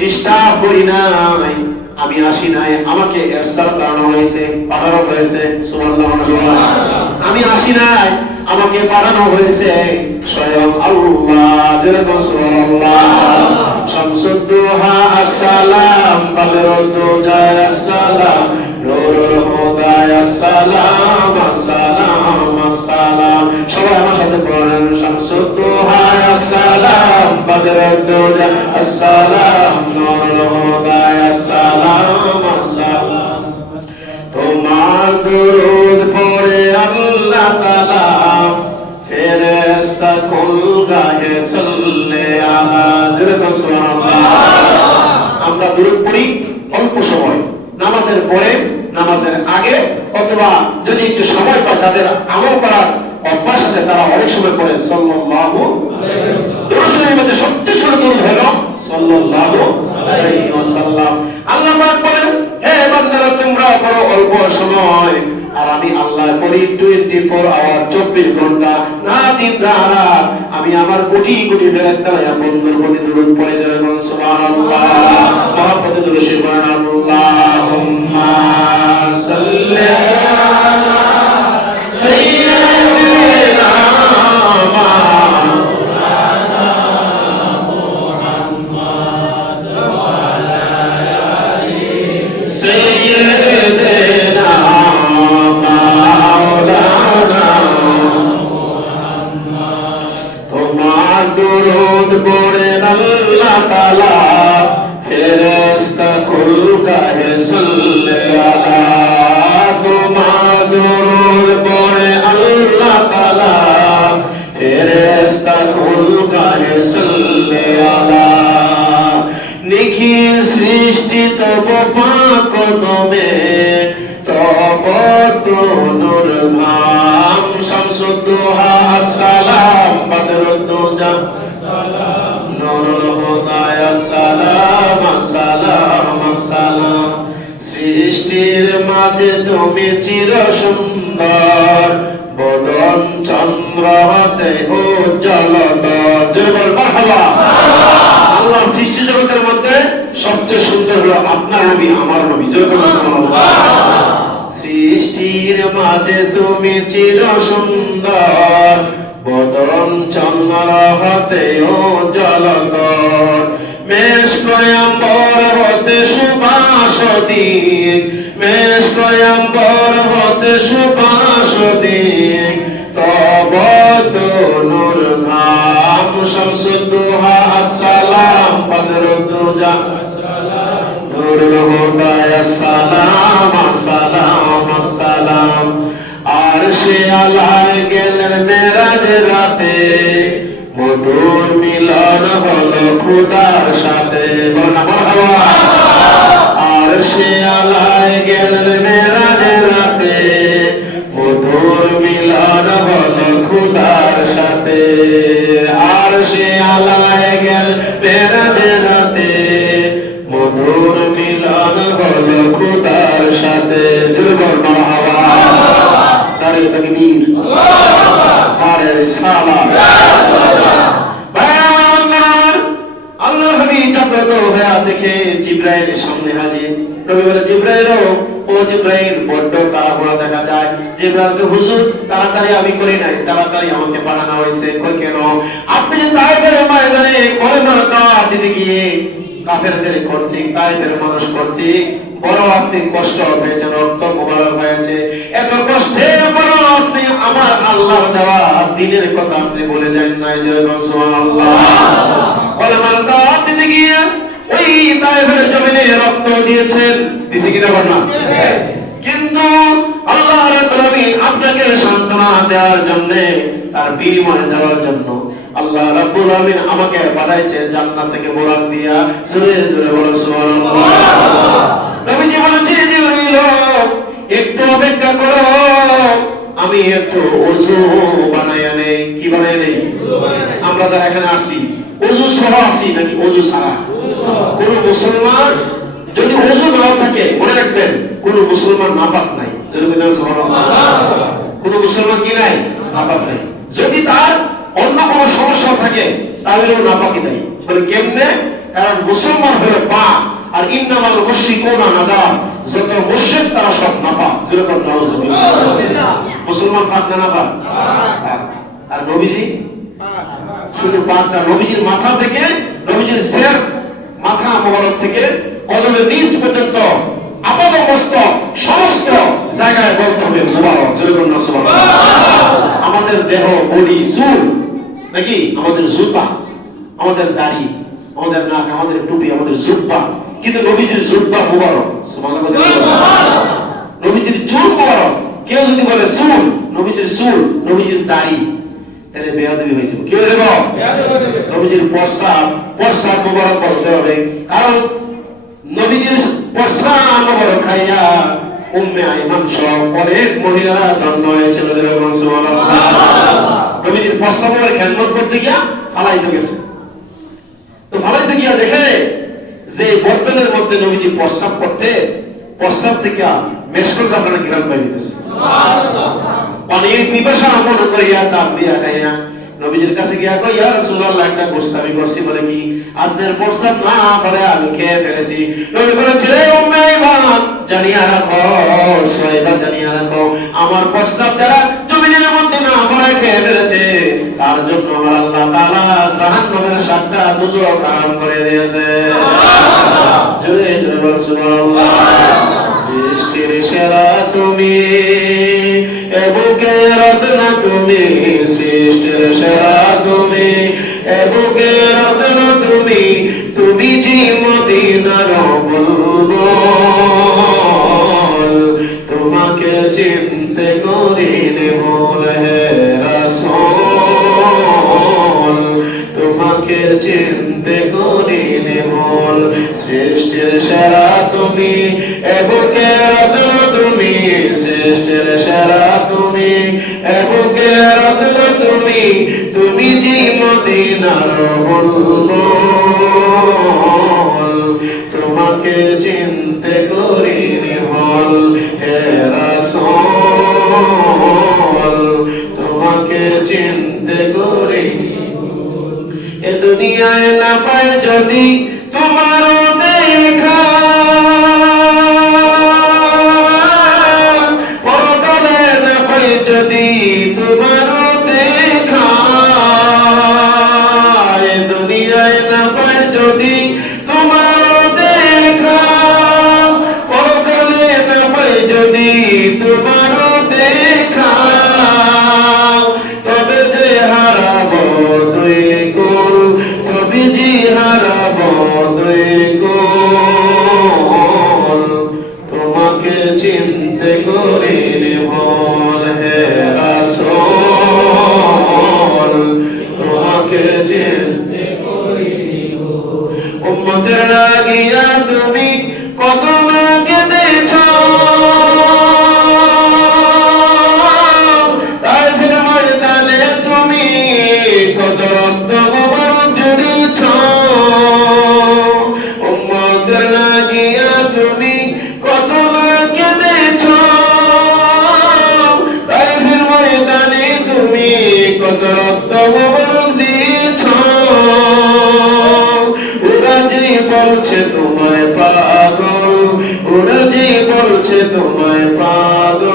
ডিস্টার্ব করি নাই, আমি আসি নাই, আমাকে ইরসাল করানো হয়েছে, পাঠানো হয়েছে, সুবহানাল্লাহ। আমি আসি নাই, আমাকে পাঠানো হয়েছে স্বয়ং আল্লাহ, যেরকম সুবহানাল্লাহ। শামসুদ্দোহা আসসালাম, বদরুদ্দোজা আসসালাম, নূরুল হুদা আসসালাম, আসসালাম আসসালাম। সবাই আমার সাথে পড়েন, শামসুদ্দোহা আসসালাম, বদরুদ্দোজা আসসালাম, নূরুল হুদা আসসালাম আসসালাম। তোমার দুরূদ পড়ে আল্লাহ তাআলা ফেরেশতা কুল গায়ে সাল্লে আলা, যেরকম সুবহানাল্লাহ। আমরা দুরূদ পড়ি অল্প সময়, নামাজের পরে, নামাজের আগে, অথবা যদি একটু সময় পায়, যাদের আমল করার অভ্যাস আছে তারা অনেক সময় পড়ে সাল্লাল্লাহু আলাইহি ওয়াসাল্লাম। দুরূদের মধ্যে সবচেয়ে ছোট দুরূদ হলো সাল্লাল্লাহু আলাইহি ওয়াসাল্লাম। আল্লাহ পাক বলেন, হে বান্দারা তোমরা পড়ো অল্প সময়, আর আমি আল্লাহ পড়ি 24 আওয়ার, 24 ঘন্টা, না দিন না রাত। আমি আমার কোটি কোটি ফেরেশতারা বন্ধুর প্রতি দুরূদ পড়ে, যেরকম সুবহানাল্লাহ। মহব্বতে দুরূদ শরীফ পড়েন, আল্লাহুম্মা সাল্লি আলা সাইয়্যিদিনা মাওলানা মুহাম্মদ ওয়া আলা আলি সাইয়্যিদিনা মাওলানা মুহাম্মদ। তোমার দুরূদ পড়ে আল্লাহ তাআলা ফেরেশতা কুল গায়ে সাল্লে আলা। তোমার দুরূদ পড়ে আল্লাহ তাআলা ফেরেশতা কুল গায়ে সাল্লে আলা। নিখিল সৃষ্টি তব পাক কদমে, তব নূর ঘাম। শামসুদ্দোহা আসসালাম, বদরুদ্দোজা আসসালাম, নূরুল হুদা আসসালাম, আসসালাম আসসালাম। সৃষ্টির মাঝে তুমি চির সুন্দর, বদন চন্দ্র হতে উজ্জ্বলতর, জয় মারহাবা। আল্লাহর সৃষ্টি জগতের মধ্যে সবচেয়ে সুন্দর হলো আপনার নবী, আমার নবী, জয় সুবহানাল্লাহ। সৃষ্টির মাঝে তুমি চির সুন্দর, বদন চন্দ্র হতে উজ্জ্বলতর। মেশকয়াম্বর হতে সুবাসদিক, মেশকয়াম্বর হতে সুবাসদিক, তব নূর ঘাম। শামসুদ্দোহা আসসালাম, বদরুদ্দোজা আসসালাম, নূরুল হুদা আসসালাম, আসসালাম আসসালাম। আরশে আলায় গেলেন মেরাজের রাতে, মধুর মিলন হলো খোদার সাথে, বলুন মারহাবা। আরশে আলায় গেলেন মেরাজের রাতে, মধুর মিলন হলো খোদার সাথে। আরশে আলায় গেলেন মেরাজের রাতে, মধুর মিলন হলো খোদার সাথে, জুলবল মারহাবা। নারে তাকবীর, নারে রিসালাত। আল্লাহর হাবিব জাগ্রত হয়ে দেখে জিবরাইল সামনে হাজির। নবী বলে, জিবরাইল ও জিবরাইল, বড্ড তাড়াহুড়া দেখা যায়। জিবরাইলকে, হুজুর তারা তাড়াতাড়ি আমি করি নাই, তাড়াতাড়ি আমাকে বানানো হয়েছে। কই কেন? আপনি যে তাইফের ময়দানে কলেমার দাওয়াত দিতে গিয়ে কাফেরদের কর্তৃক, তাইফের মানুষ কর্তৃক বড় আপনি কষ্ট পেয়েছেন, রক্ত মোবারক হয়েছে। এত কষ্টের পর আপনি আমার আল্লাহর দেওয়া দ্বীনের কথা আপনি বলে যান নাই। যে সুবহানাল্লাহ। কলেমার দাওয়াত দিতে গিয়ে ওই তাইফের জমিনে রক্ত দিয়েছেন, দিছি কিনা বলনা? কিন্তু আল্লাহ রাব্বুল আলামিন আপনাকে সান্ত্বনা দেওয়ার জন্য, তার বিনিময় দেওয়ার জন্য আল্লাহ রাব্বুল আলামিন আমাকে পাঠাইছে জান্নাত থেকে বোরাক দিয়া। জোরে জোরে বলো সুবহানাল্লাহ। নবীজি বলেছে জিবরীল একটু অপেক্ষা করো, আমি একটু ওযু বানায়া নেই। কি বানায়া নেই? আমরা যারা এখানে আসি ওযু সহ আসি নাকি ওযু ছাড়া? কোন মুসলমান যদি ওযু নাও থাকে মনে রাখবেন কোন মুসলমান নাপাক নাই। যদি বলেন সুবহানাল্লাহ। কোন মুসলমান কি নাই? নাপাক নাই। যদি তার অন্য কোন সমস্যা থাকে তাহলে ও নাপাকি নাই। বলে কেমনে? কারণ মুসলমান হলো পাক, আর ইন্নামাল মুশরিকুনা নাজাস, যত মুশরিক তারা সব নাপাক। যেরকম নাউজুবিল্লাহ। মুসলমান পাক না নাপাক? আর নবীজি শুধু পাক না, নবীজির মাথা থেকে, নবীজির শির মাথা মোবারক থেকে কদমের নিচ পর্যন্ত আপাদ মস্তক সমস্ত জায়গায় বলতে হবে মোবারক। যেরকম সুবহানাল্লাহ। আমাদের দেহ, বডি, চুল নাকি আমাদের জুতা, আমাদের দাড়ি, আমাদের নাক, আমাদের টুপি, আমাদের জুব্বা, কিন্তু নবীজির জুব্বা মোবারক। সুবহানাল্লাহ। নবীজির চুল মোবারক। কেউ যদি বলে চুল, নবীজির চুল, নবীজির দাড়ি, তাহলে বেয়াদবি হয়ে যাবে। কি হয়ে যাবে? নবীজির প্রস্রাব মোবারক বলতে হবে। কারণ নবীজির প্রস্রাব মোবারক খাইয়া উম্মে আইমান সহ অনেক মহিলারা ধন্য হয়েছিল। যেরকম সুবহানাল্লাহ। নবীজির প্রস্রাবের খেদমত করতে গিয়া ফালাইতে গেছে। তো ফালাইতে গিয়া দেখে যে বর্তনের মধ্যে নবীজি প্রস্রাব করতে, প্রস্রাব থেকে মেশক জাফরানের ঘ্রাণ বাইরেছে। সুবহানাল্লাহ। পানির পিপাসা মনে করিয়া ডাক দিয়া খাইয়া নবীজির কাছে গিয়া কই, ইয়া রাসূলুল্লাহ একটা গোশতামি করছি। বলে কি? আপনার প্রস্রাব না করে আমি খেয়ে ফেলেছি। নবী বলেছে, রে উম্মে আইমান, জানিয়া রাখো, সাইবা জানিয়া রাখো, আমার প্রস্রাব যারা জমিনের মধ্যে না করে খেয়ে ফেলেছে তার জন্য আমার আল্লাহ তাআলা জাহান্নামের 7টা দুজক হারাম করে দিয়েছে। সুবহানাল্লাহ। জোরে জোরে বল সুবহানাল্লাহ। সৃষ্টির সেরা তুমি, এবুকে রত্ন তুমি, সৃষ্টির সেরা তুমি, এবুকে রত্ন তুমি, তুমি জি মদিনার বুলবুল, তোমাকে চিনতে করিনি ভুল হে রাসূল, তোমাকে চিনতে করিনি ভুল। সৃষ্টির সেরা তুমি, এবুকে রত্ন তুমি, সৃষ্টির সেরা তুমি, এবুকে রত্ন তুমি, তুমি জি মদিনার বুলবুল, তোমাকে চিনতে করিনি ভুল হে রাসূল, তোমাকে চিনতে করিনি ভুল। এ দুনিয়ায় না পাই যদি তোমার দেখা, পরকালে না পাই যদি তোমার দেখা, এ দুনিয়ায় না পাই যদি তোমার দেখা, পরকালে না পাই যদি তোমার দেখা, তবে যে হারাবো দুই কুল, তবে যে হারাবো দুই কুল, তোমাকে চিনতে করিনি ভুল হে রাসূল, তোমাকে চিনতে করিনি ভুল। উম্মতের লাগিয়া তুমি কত না কেঁদেছ, তাইফের ময়দানে তুমি কত রক্ত মোবারক ঝরিয়েছ। উম্মতের লাগিয়া তুমি কত না কেঁদেছ, তাইফের ময়দানে তুমি কত রক্ত মোবারক দিয়েছ। ওরা যে বলছে তোমায় পাগল, ওরা যে বলছে তোমায় পাগল,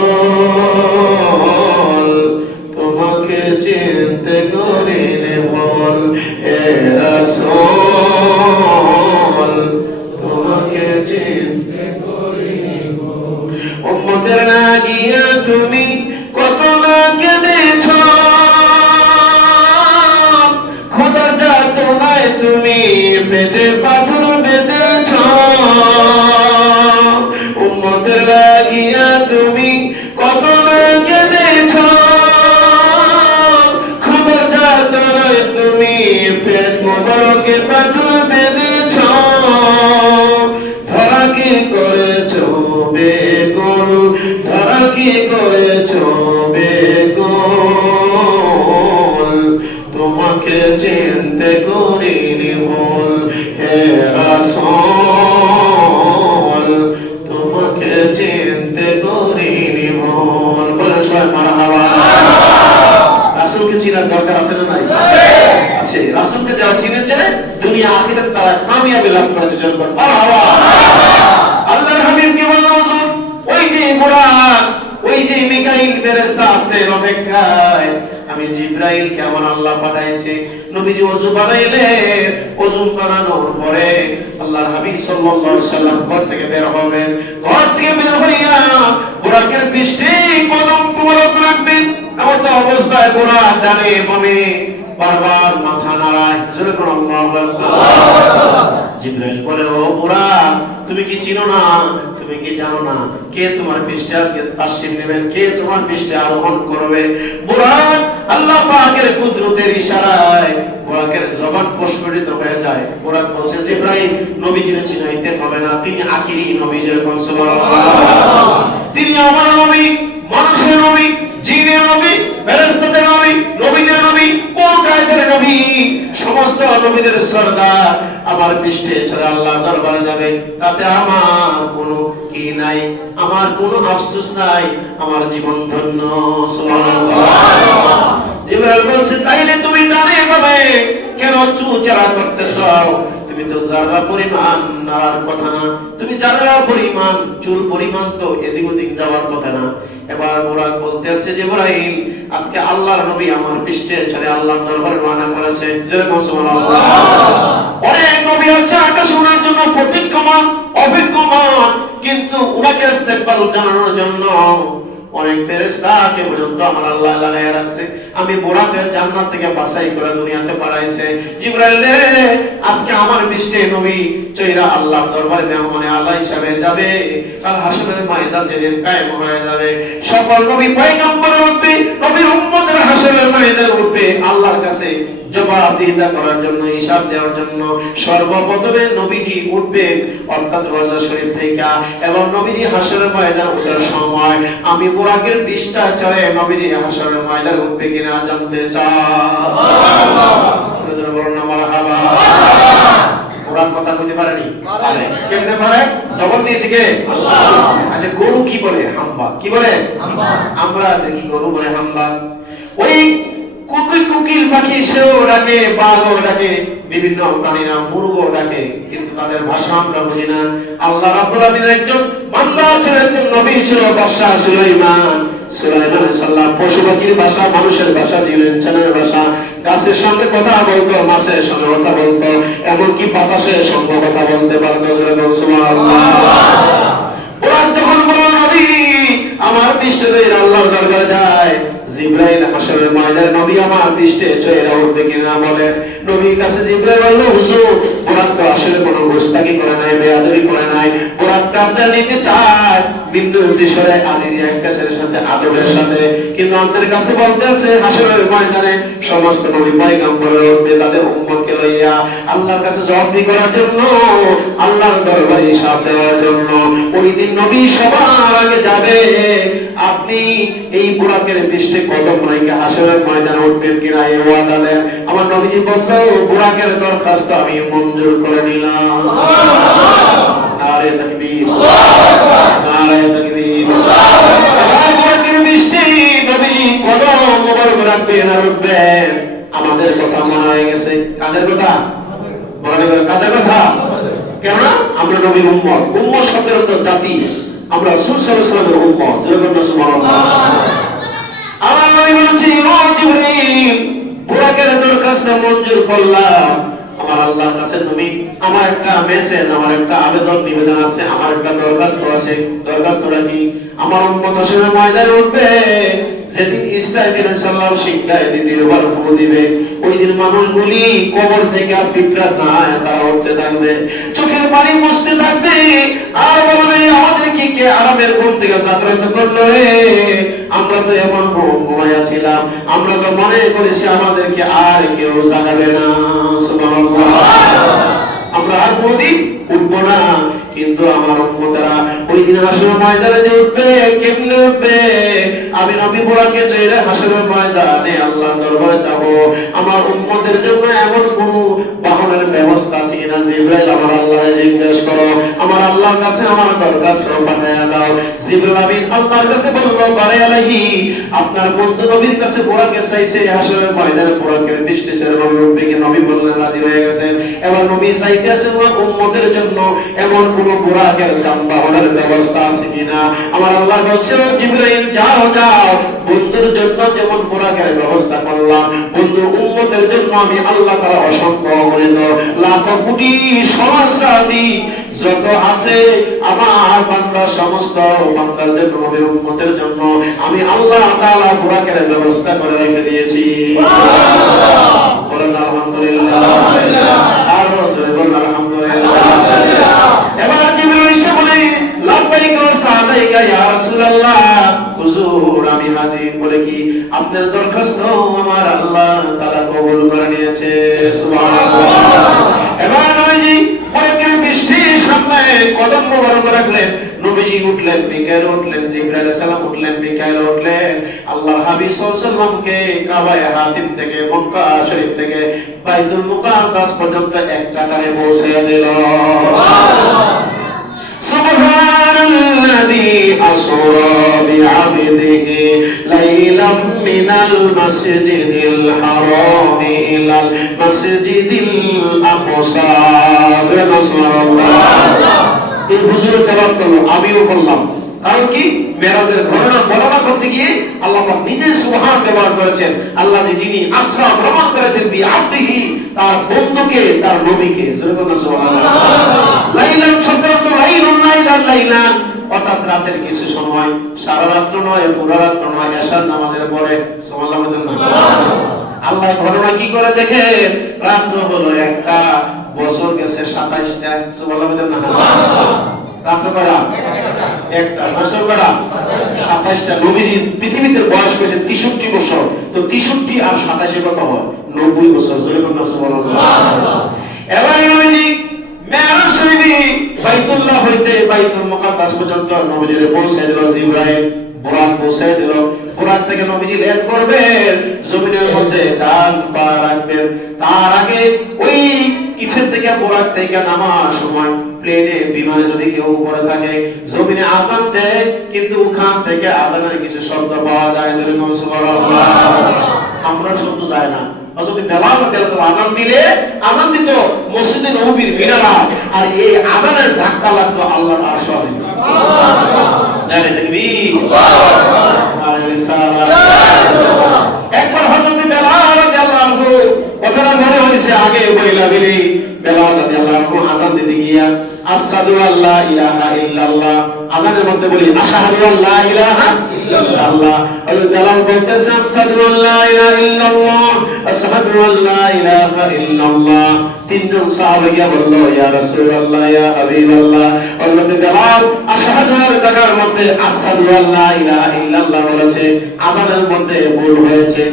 বুকে পাথর বেঁধেছ, ধরা কি করেছ বেকুল, ধরা কি করেছ বেকুল, তোমাকে চিনতে করিনি ভুল হে রাসূল, তোমাকে চিনতে করিনি ভুল। বলে সবাই মারহাবা। রাসূলকে চিনার দরকার আছে না নাই? আছে। রাসূলকে যারা চিনেছে দুনিয়া আখিরাতে তারা কামিয়াবি লাভ করেছে। জনগণ মারহাবা। আল্লাহর হাবিবকে বলল হুজুর ওই যে বুরাক, ওই যে মিকাইল ফেরেশতা আপনার অপেক্ষায়, আমি জিবরাইলকে আমার আল্লাহ পাঠাইছে। নবীজি ওযু বানাইলেন, ওযু বানানোর পরে আল্লাহর হাবিব সাল্লাল্লাহু আলাইহি সাল্লাম ঘর থেকে বের হবেন। ঘর থেকে বের হইয়া বুরাকের পৃষ্ঠে কদম মুবারক রাখবেন। এমন অবস্থায় বুরাক ডানে বামে বারবার মাথা নাড়ায়। জোরে করে আল্লাহু আকবার। জিবরাইল বলে ও বুরাক, তুমি কি চিনো না, তুমি কি জানো না কে তোমার পৃষ্ঠে আজকে তাশরীফ নেবেন, কে তোমার পৃষ্ঠে আরোহণ করবে? বুরাক আল্লাহ পাকের কুদরতের ইশারায় বুরাকের জবান প্রস্ফুটিত হয়ে যায়। বুরাক বলছে জিবরাইল নবীজিকে চিনাইতে হবে না, তিনি আখিরি নবী। যেরকম সুবহানাল্লাহ, তিনি আমার নবী, মানুষের নবী, জিনের নবী, ফেরেশতাদের নবী, নবীদের নবী, কোন কায়দার নবী, সমস্ত নবীদের সরদার আমার পৃষ্ঠে চলে আল্লাহর দরবারে যাবে। তাতে আমার কোনো কি নাই, আমার কোনো আফসোস নাই, আমার জীবন ধন্য। সুবহানাল্লাহ। জিবরাইল বলছে তাইলে তুমি ডানে পাবে কেন চুচরা করতেছো? তুমি তো যারা পরিমাণ নাড়ার কথা না, তুমি যারা পরিমাণ চুল পরিমাণ তো এদিক ওদিক যাওয়ার কথা না। এবার বুরাক বলতেছে জিবরাইল আজকে আল্লাহর নবী আমার পৃষ্ঠে চলে আল্লাহর দরবারে রওনা করেছে। যেরকম সুবহানাল্লাহ। অনেক নবী আছে আকাশে ওঠার জন্য প্রতীক্ষমান অপেক্ষমান, কিন্তু উনাকে ইস্তেকবাল জানানোর জন্য অনেক ফেরেশতাকে পর্যন্ত আমার আল্লাহ লাগায়া রাখছে। আমি বুরাকের জান্নাত থেকে বাছাই করে দুনিয়াতে পাঠাইছে। জিবরাইল আজকে আমার পৃষ্ঠে নবী চৈরা আল্লাহর দরবারে মেহমানে আল্লাহ হিসাবে যাবে। কাল হাসরের ময়দান যেদিন কায়েম হয়ে যাবে, সকল নবী পয়গম্বর উঠবে, নবীর উম্মতের হাসরের ময়দানে উঠবে আল্লাহর কাছে জবাবদিহিতা করার জন্য, হিসাব দেওয়ার জন্য। সর্বপ্রথমে নবীজি উঠবেন অর্থাৎ রওজা শরীফ থেকে, এবং নবীজি হাসরের ময়দানে ওঠার সময় আমি বুরাকের পৃষ্ঠা চড়ে নবীজি হাসরের ময়দানে উঠবে কিনা জানতে চাই। সুবহানাল্লাহ। বলুন না মারহাবা। বুরাক কথা কইতে পারেনি? পারে। কেমনে পারে? জবাব দিয়েছে কে? আল্লাহ। আচ্ছা গরু কি বলে? হাম্বা। কি বলে? হাম্বা। আমরা দেখি গরু বলে হাম্বা। ওই কোকিল পাখি সেও ডাকে, বাঘও ডাকে, বিভিন্ন প্রাণীরা মুরগও ডাকে, কিন্তু তাদের ভাষা আমরা বুঝি না। আল্লাহ রাব্বুল আলামিনের একজন বান্দা ছিল, একজন নবী ছিল, বাদশা সুলাইমান। সুলাইমান আলাইহিস সালাম পশু পাখির ভাষা, মানুষের ভাষা, জিনের ভাষা, গাছের সঙ্গে কথা বলতো, মাছের সঙ্গে কথা বলতো, এমনকি বাতাসের সঙ্গে কথা বলতে পারতো। সুবহানাল্লাহ। ওরা যখন বলল নবী আমার পৃষ্ঠে ধরে আল্লাহর দরবারে যায়, জিবরাইল হাসরের ময়দানে নবী আমার পৃষ্ঠে চড়ে উঠবে কিনা বলেন। নবীর কাছে জিবরাইল বলল হুজুর বুরাক তো আসলে কোনো গোস্তাকি করে নাই, বেয়াদবি করে নাই, বুরাক আপনার নিতে চায় বিন্দু বিসরে আজিজি একটাসের সাথে আদবের সাথে, কিন্তু আমাদের কাছে বলতে আছে হাসরের ময়দানে সমস্ত নবী পয়গম্বর উঠবে তাদের উম্মতকে লইয়া আল্লাহর কাছে জবাবদিহি করার জন্য, আল্লাহর দরবারে হিসাব দেওয়ার জন্য। ওই দিন নবী সবার আগে যাবে। আপনি এই বুরাকের পৃষ্ঠে কদম রাইখা হাসরের ময়দানে উঠবেন কিনা এই ওয়াদা দেন। আমার নবীজি বলল বুরাকের দরখাস্ত আমি মঞ্জুর করে নিলাম। নারে তাকবীর, নারে তাকবীর। বুরাকের পৃষ্ঠে নবী কদম মোবারক রাখবেন আর উঠবেন। আমাদের কথা মনে হয়ে গেছে। কাদের কথা? বলেন কাদের কথা? কেননা আমরা নবীর উম্মত। উম্মত শব্দের অর্থ জাতি। আমরা রাসূল সাল্লাল্লাহু আলাইহি ওয়াসাল্লামের উম্মত। যেরকম সুবহানাল্লাহ। আমার নবী বলেছেন ও জিবরিল বুরাকের দরখাস্ত মঞ্জুর করলাম। আমার আল্লাহর কাছে তুমি আমার একটা মেসেজ, আমার একটা আবেদন নিবেদন আছে, আমার একটা দরখাস্ত আছে। দরখাস্তটা কি? আমার উম্মত হাসরের ময়দানে উঠবে, যেদিন ইসরাঈল আলাইহিস সালাম শিক্ষায় দ্বিতীয়বার ফু দিবে, ওই দিন মানুষগুলি কবর থেকে বিভ্রাট না হয় তারা উঠতে থাকবে, চোখের পানি মুছতে থাকবে, আর বলবে আমাদেরকে কে আরামের ঘুম থেকে জাগ্রত করলো রে? আমরা তো এমন ঘুমাইয়া ছিলাম, আমরা তো মনে করেছি আমাদেরকে আর কেউ জাগাবে না। সুবহানাল্লাহ। আমরা আর কোনদিন উঠবো না। কিন্তু আমার উম্মতেরা ওই দিন হাসরের ময়দানে যে উঠবে, কেমনে উঠবে? আমি নবী বুরাকে জেরে হাসরের ময়দানে আল্লাহর দরবারে যাব। আমার উম্মতের জন্য এমন কোন বাহনের ব্যবস্থা আছে কিনা? জিবরাইল আমার আল্লাহকে জিজ্ঞেস করো, আমার আল্লাহর কাছে আমার দরখাস্ত পাঠিয়ে দাও। জিবরাইল আমিন আল্লাহর কাছে বলল, বারে আলাইহি, আপনার বন্ধু নবীর কাছে বুরাকে চাইছে, হাসরের ময়দানে বুরাকের বৃষ্টি ছেড়ে নবী উঠবে কি? নবী বললেন রাজি হয়ে গেছেন। এবার নবী চাইতেছেন উম্মতের জন্য এমন কোন বুরাকের যানবাহনের ব্যবস্থা আছে কিনা। আমার আল্লাহ বলছে, জিবরাইল যাও যাও, বন্ধুর জন্য যেমন বুরাকের ব্যবস্থা করলাম, বন্ধু উম্মতের জন্য আমি আল্লাহ তাআলা অসংখ্য অগণিত লাখো কোটি সহস্রাধিক যত আছে আমার বান্দা, সমস্ত বান্দার জন্য, নবীর উম্মতের জন্য আমি আল্লাহ তাআলা বুরাকের ব্যবস্থা করে রেখে দিয়েছি। সুবহানাল্লাহ, বলেন আলহামদুলিল্লাহ। আর রাসূল বলেন আলহামদুলিল্লাহ। এবার জিবরাইল এসে বলে, লাব্বাইক ওয়া সাদাইকা ইয়া রাসূলুল্লাহ, হুজুর আমি হাজির। বলে কি? আপনার দরখাস্ত আমার আল্লাহ তাআলা কবুল করে নিয়েছে। সুবহানাল্লাহ। এবার নবীজি বুরাকের বৃষ্টির সামনে কদম মোবারক রাখলেন, নবীজি উঠলেন, মিকাইল উঠলেন, জিবরাইল আলাইহিস সালাম উঠলেন, মিকাইল উঠলেন। আল্লাহর হাবিব সাল্লাল্লাহু আলাইহি ওয়াসাল্লামকে কাবায়ে হাতিম থেকে, মক্কা শরীফ থেকে বাইতুল মুকাদ্দাস পর্যন্ত একটা টানে পৌঁছে দিল। সুবহানাল্লাহ। সুবহানাল্লাযী আসরা বিআবদিহি লাইলাম মিনাল মাসজিদিল হারামি ইলাল মাসজিদিল আকসা। সুবহানাল্লাহ। এই হুজুর তেলাওয়াত করলো, আমিও বললাম। কারণ কি? মেরাজের ঘটনা বর্ণনা করতে গিয়ে আল্লাহ পাক নিজে সুবহান ব্যবহার করেছেন। আল্লাহ যিনি আসরা ভ্রমণ করেছেন বিআবদিহি, তার বন্ধুকে, তার নবীকে। সুবহানাল্লাহ। লাইলান শব্দটা লাইলুন লাইলান লাইলান, অর্থাৎ রাতের কিছু সময়, সারা রাত্র নয়, পুরো রাত্র নয়, এশার নামাজের পরে। সুবহানাল্লাহ। আল্লাহ ঘটনা কি করে দেখেন? রাত্র হলো একটা, বছর গেছে 27টা। সুবহানাল্লাহ। রাত্র কয়টা? একটা। বছর কয়টা? 27টা। নবীজি পৃথিবীতে বয়স হয়েছে 63 বছর। তো 63 আর 27 কত হয়? 90 বছর। সুবহানাল্লাহ। এবার নবীজি মেরাজ শরীফে বাইতুল্লাহ হইতে বাইতুল মুকাদ্দাস পর্যন্ত নবীজিরে পৌঁছে দিল জিবরাইল। বুরাক পৌঁছে দিল। বুরাক থেকে নবীজি ল্যান্ড করবেন, জমিনের মধ্যে ডান পা রাখবেন। তার আগে ওই কিছের থেকে, বুরাক থেকে নামার সময় প্লেনে, বিমানে যদি কেউ উপরে থাকে, জমিনে আযান দেয়, কিন্তু ওখান থেকে আযানের কিছু শব্দ পাওয়া যায়। যেরকম সুবহানাল্লাহ। আমরা শব্দ যায় না। যদি বেলাল রাদিয়াল্লাহু আযান দিলে, আযান দিত মসজিদে নববীর মিনারা, আর এই আযানের ধাক্কা লাগতো আল্লাহর আরশ আজিম। সুবহানাল্লাহ। নারে তাকবীর, নারে রিসালাত। একবার হযরত বেলাল রাদিয়াল্লাহু আনহু, কথাটা মনে হইছে আগে বইলা দিলি, বেলাল রাদিয়াল্লাহু আনহু আযান দিতে গিয়া আশহাদু আল্লা ইলাহা ইল্লাল্লাহ, আযানের মধ্যে বলি আশহাদু আল্লা ইলাহা ইল্লাল্লাহ। হযরত বেলাল বলতেছে আশহাদু আল্লা ইলাহা ইল্লাল্লাহ, আশহাদু আল্লা ইলাহা ইল্লাল্লাহ। তিনজন সাহাবীয়া বলল, ইয়া রাসূলুল্লাহ, ইয়া হাবিবাল্লাহ। হযরত বেলাল আশহাদু এর জায়গার মধ্যে আশহাদু আল্লা ইলাহা ইল্লাল্লাহ বলেছে, আযানের মধ্যে ভুল হয়েছে।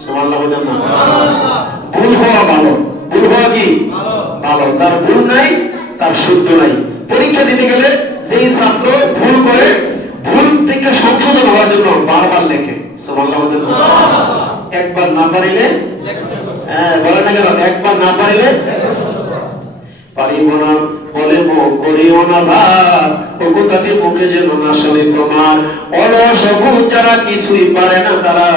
সুবহানাল্লাহ। সুবহানাল্লাহ। ভুল হওয়া ভালো, ভুল হওয়া কি ভালো। যার ভুল নাই তার শুদ্ধ নাই। পরীক্ষা দিতে গেলে যেই ছাত্র ভুল করে, ভুল থেকে সংশোধন হওয়ার জন্য বারবার লেখে। সুবহানাল্লাহ। একবার না পারিলে, বলে না কেন, একবার না পারিলে পারিব না, বলে করিও না ভাব, ও কথাটি মুখে যেন না শুনি তোমার। অলস অবুঝ যারা কিছুই পারে না তারা,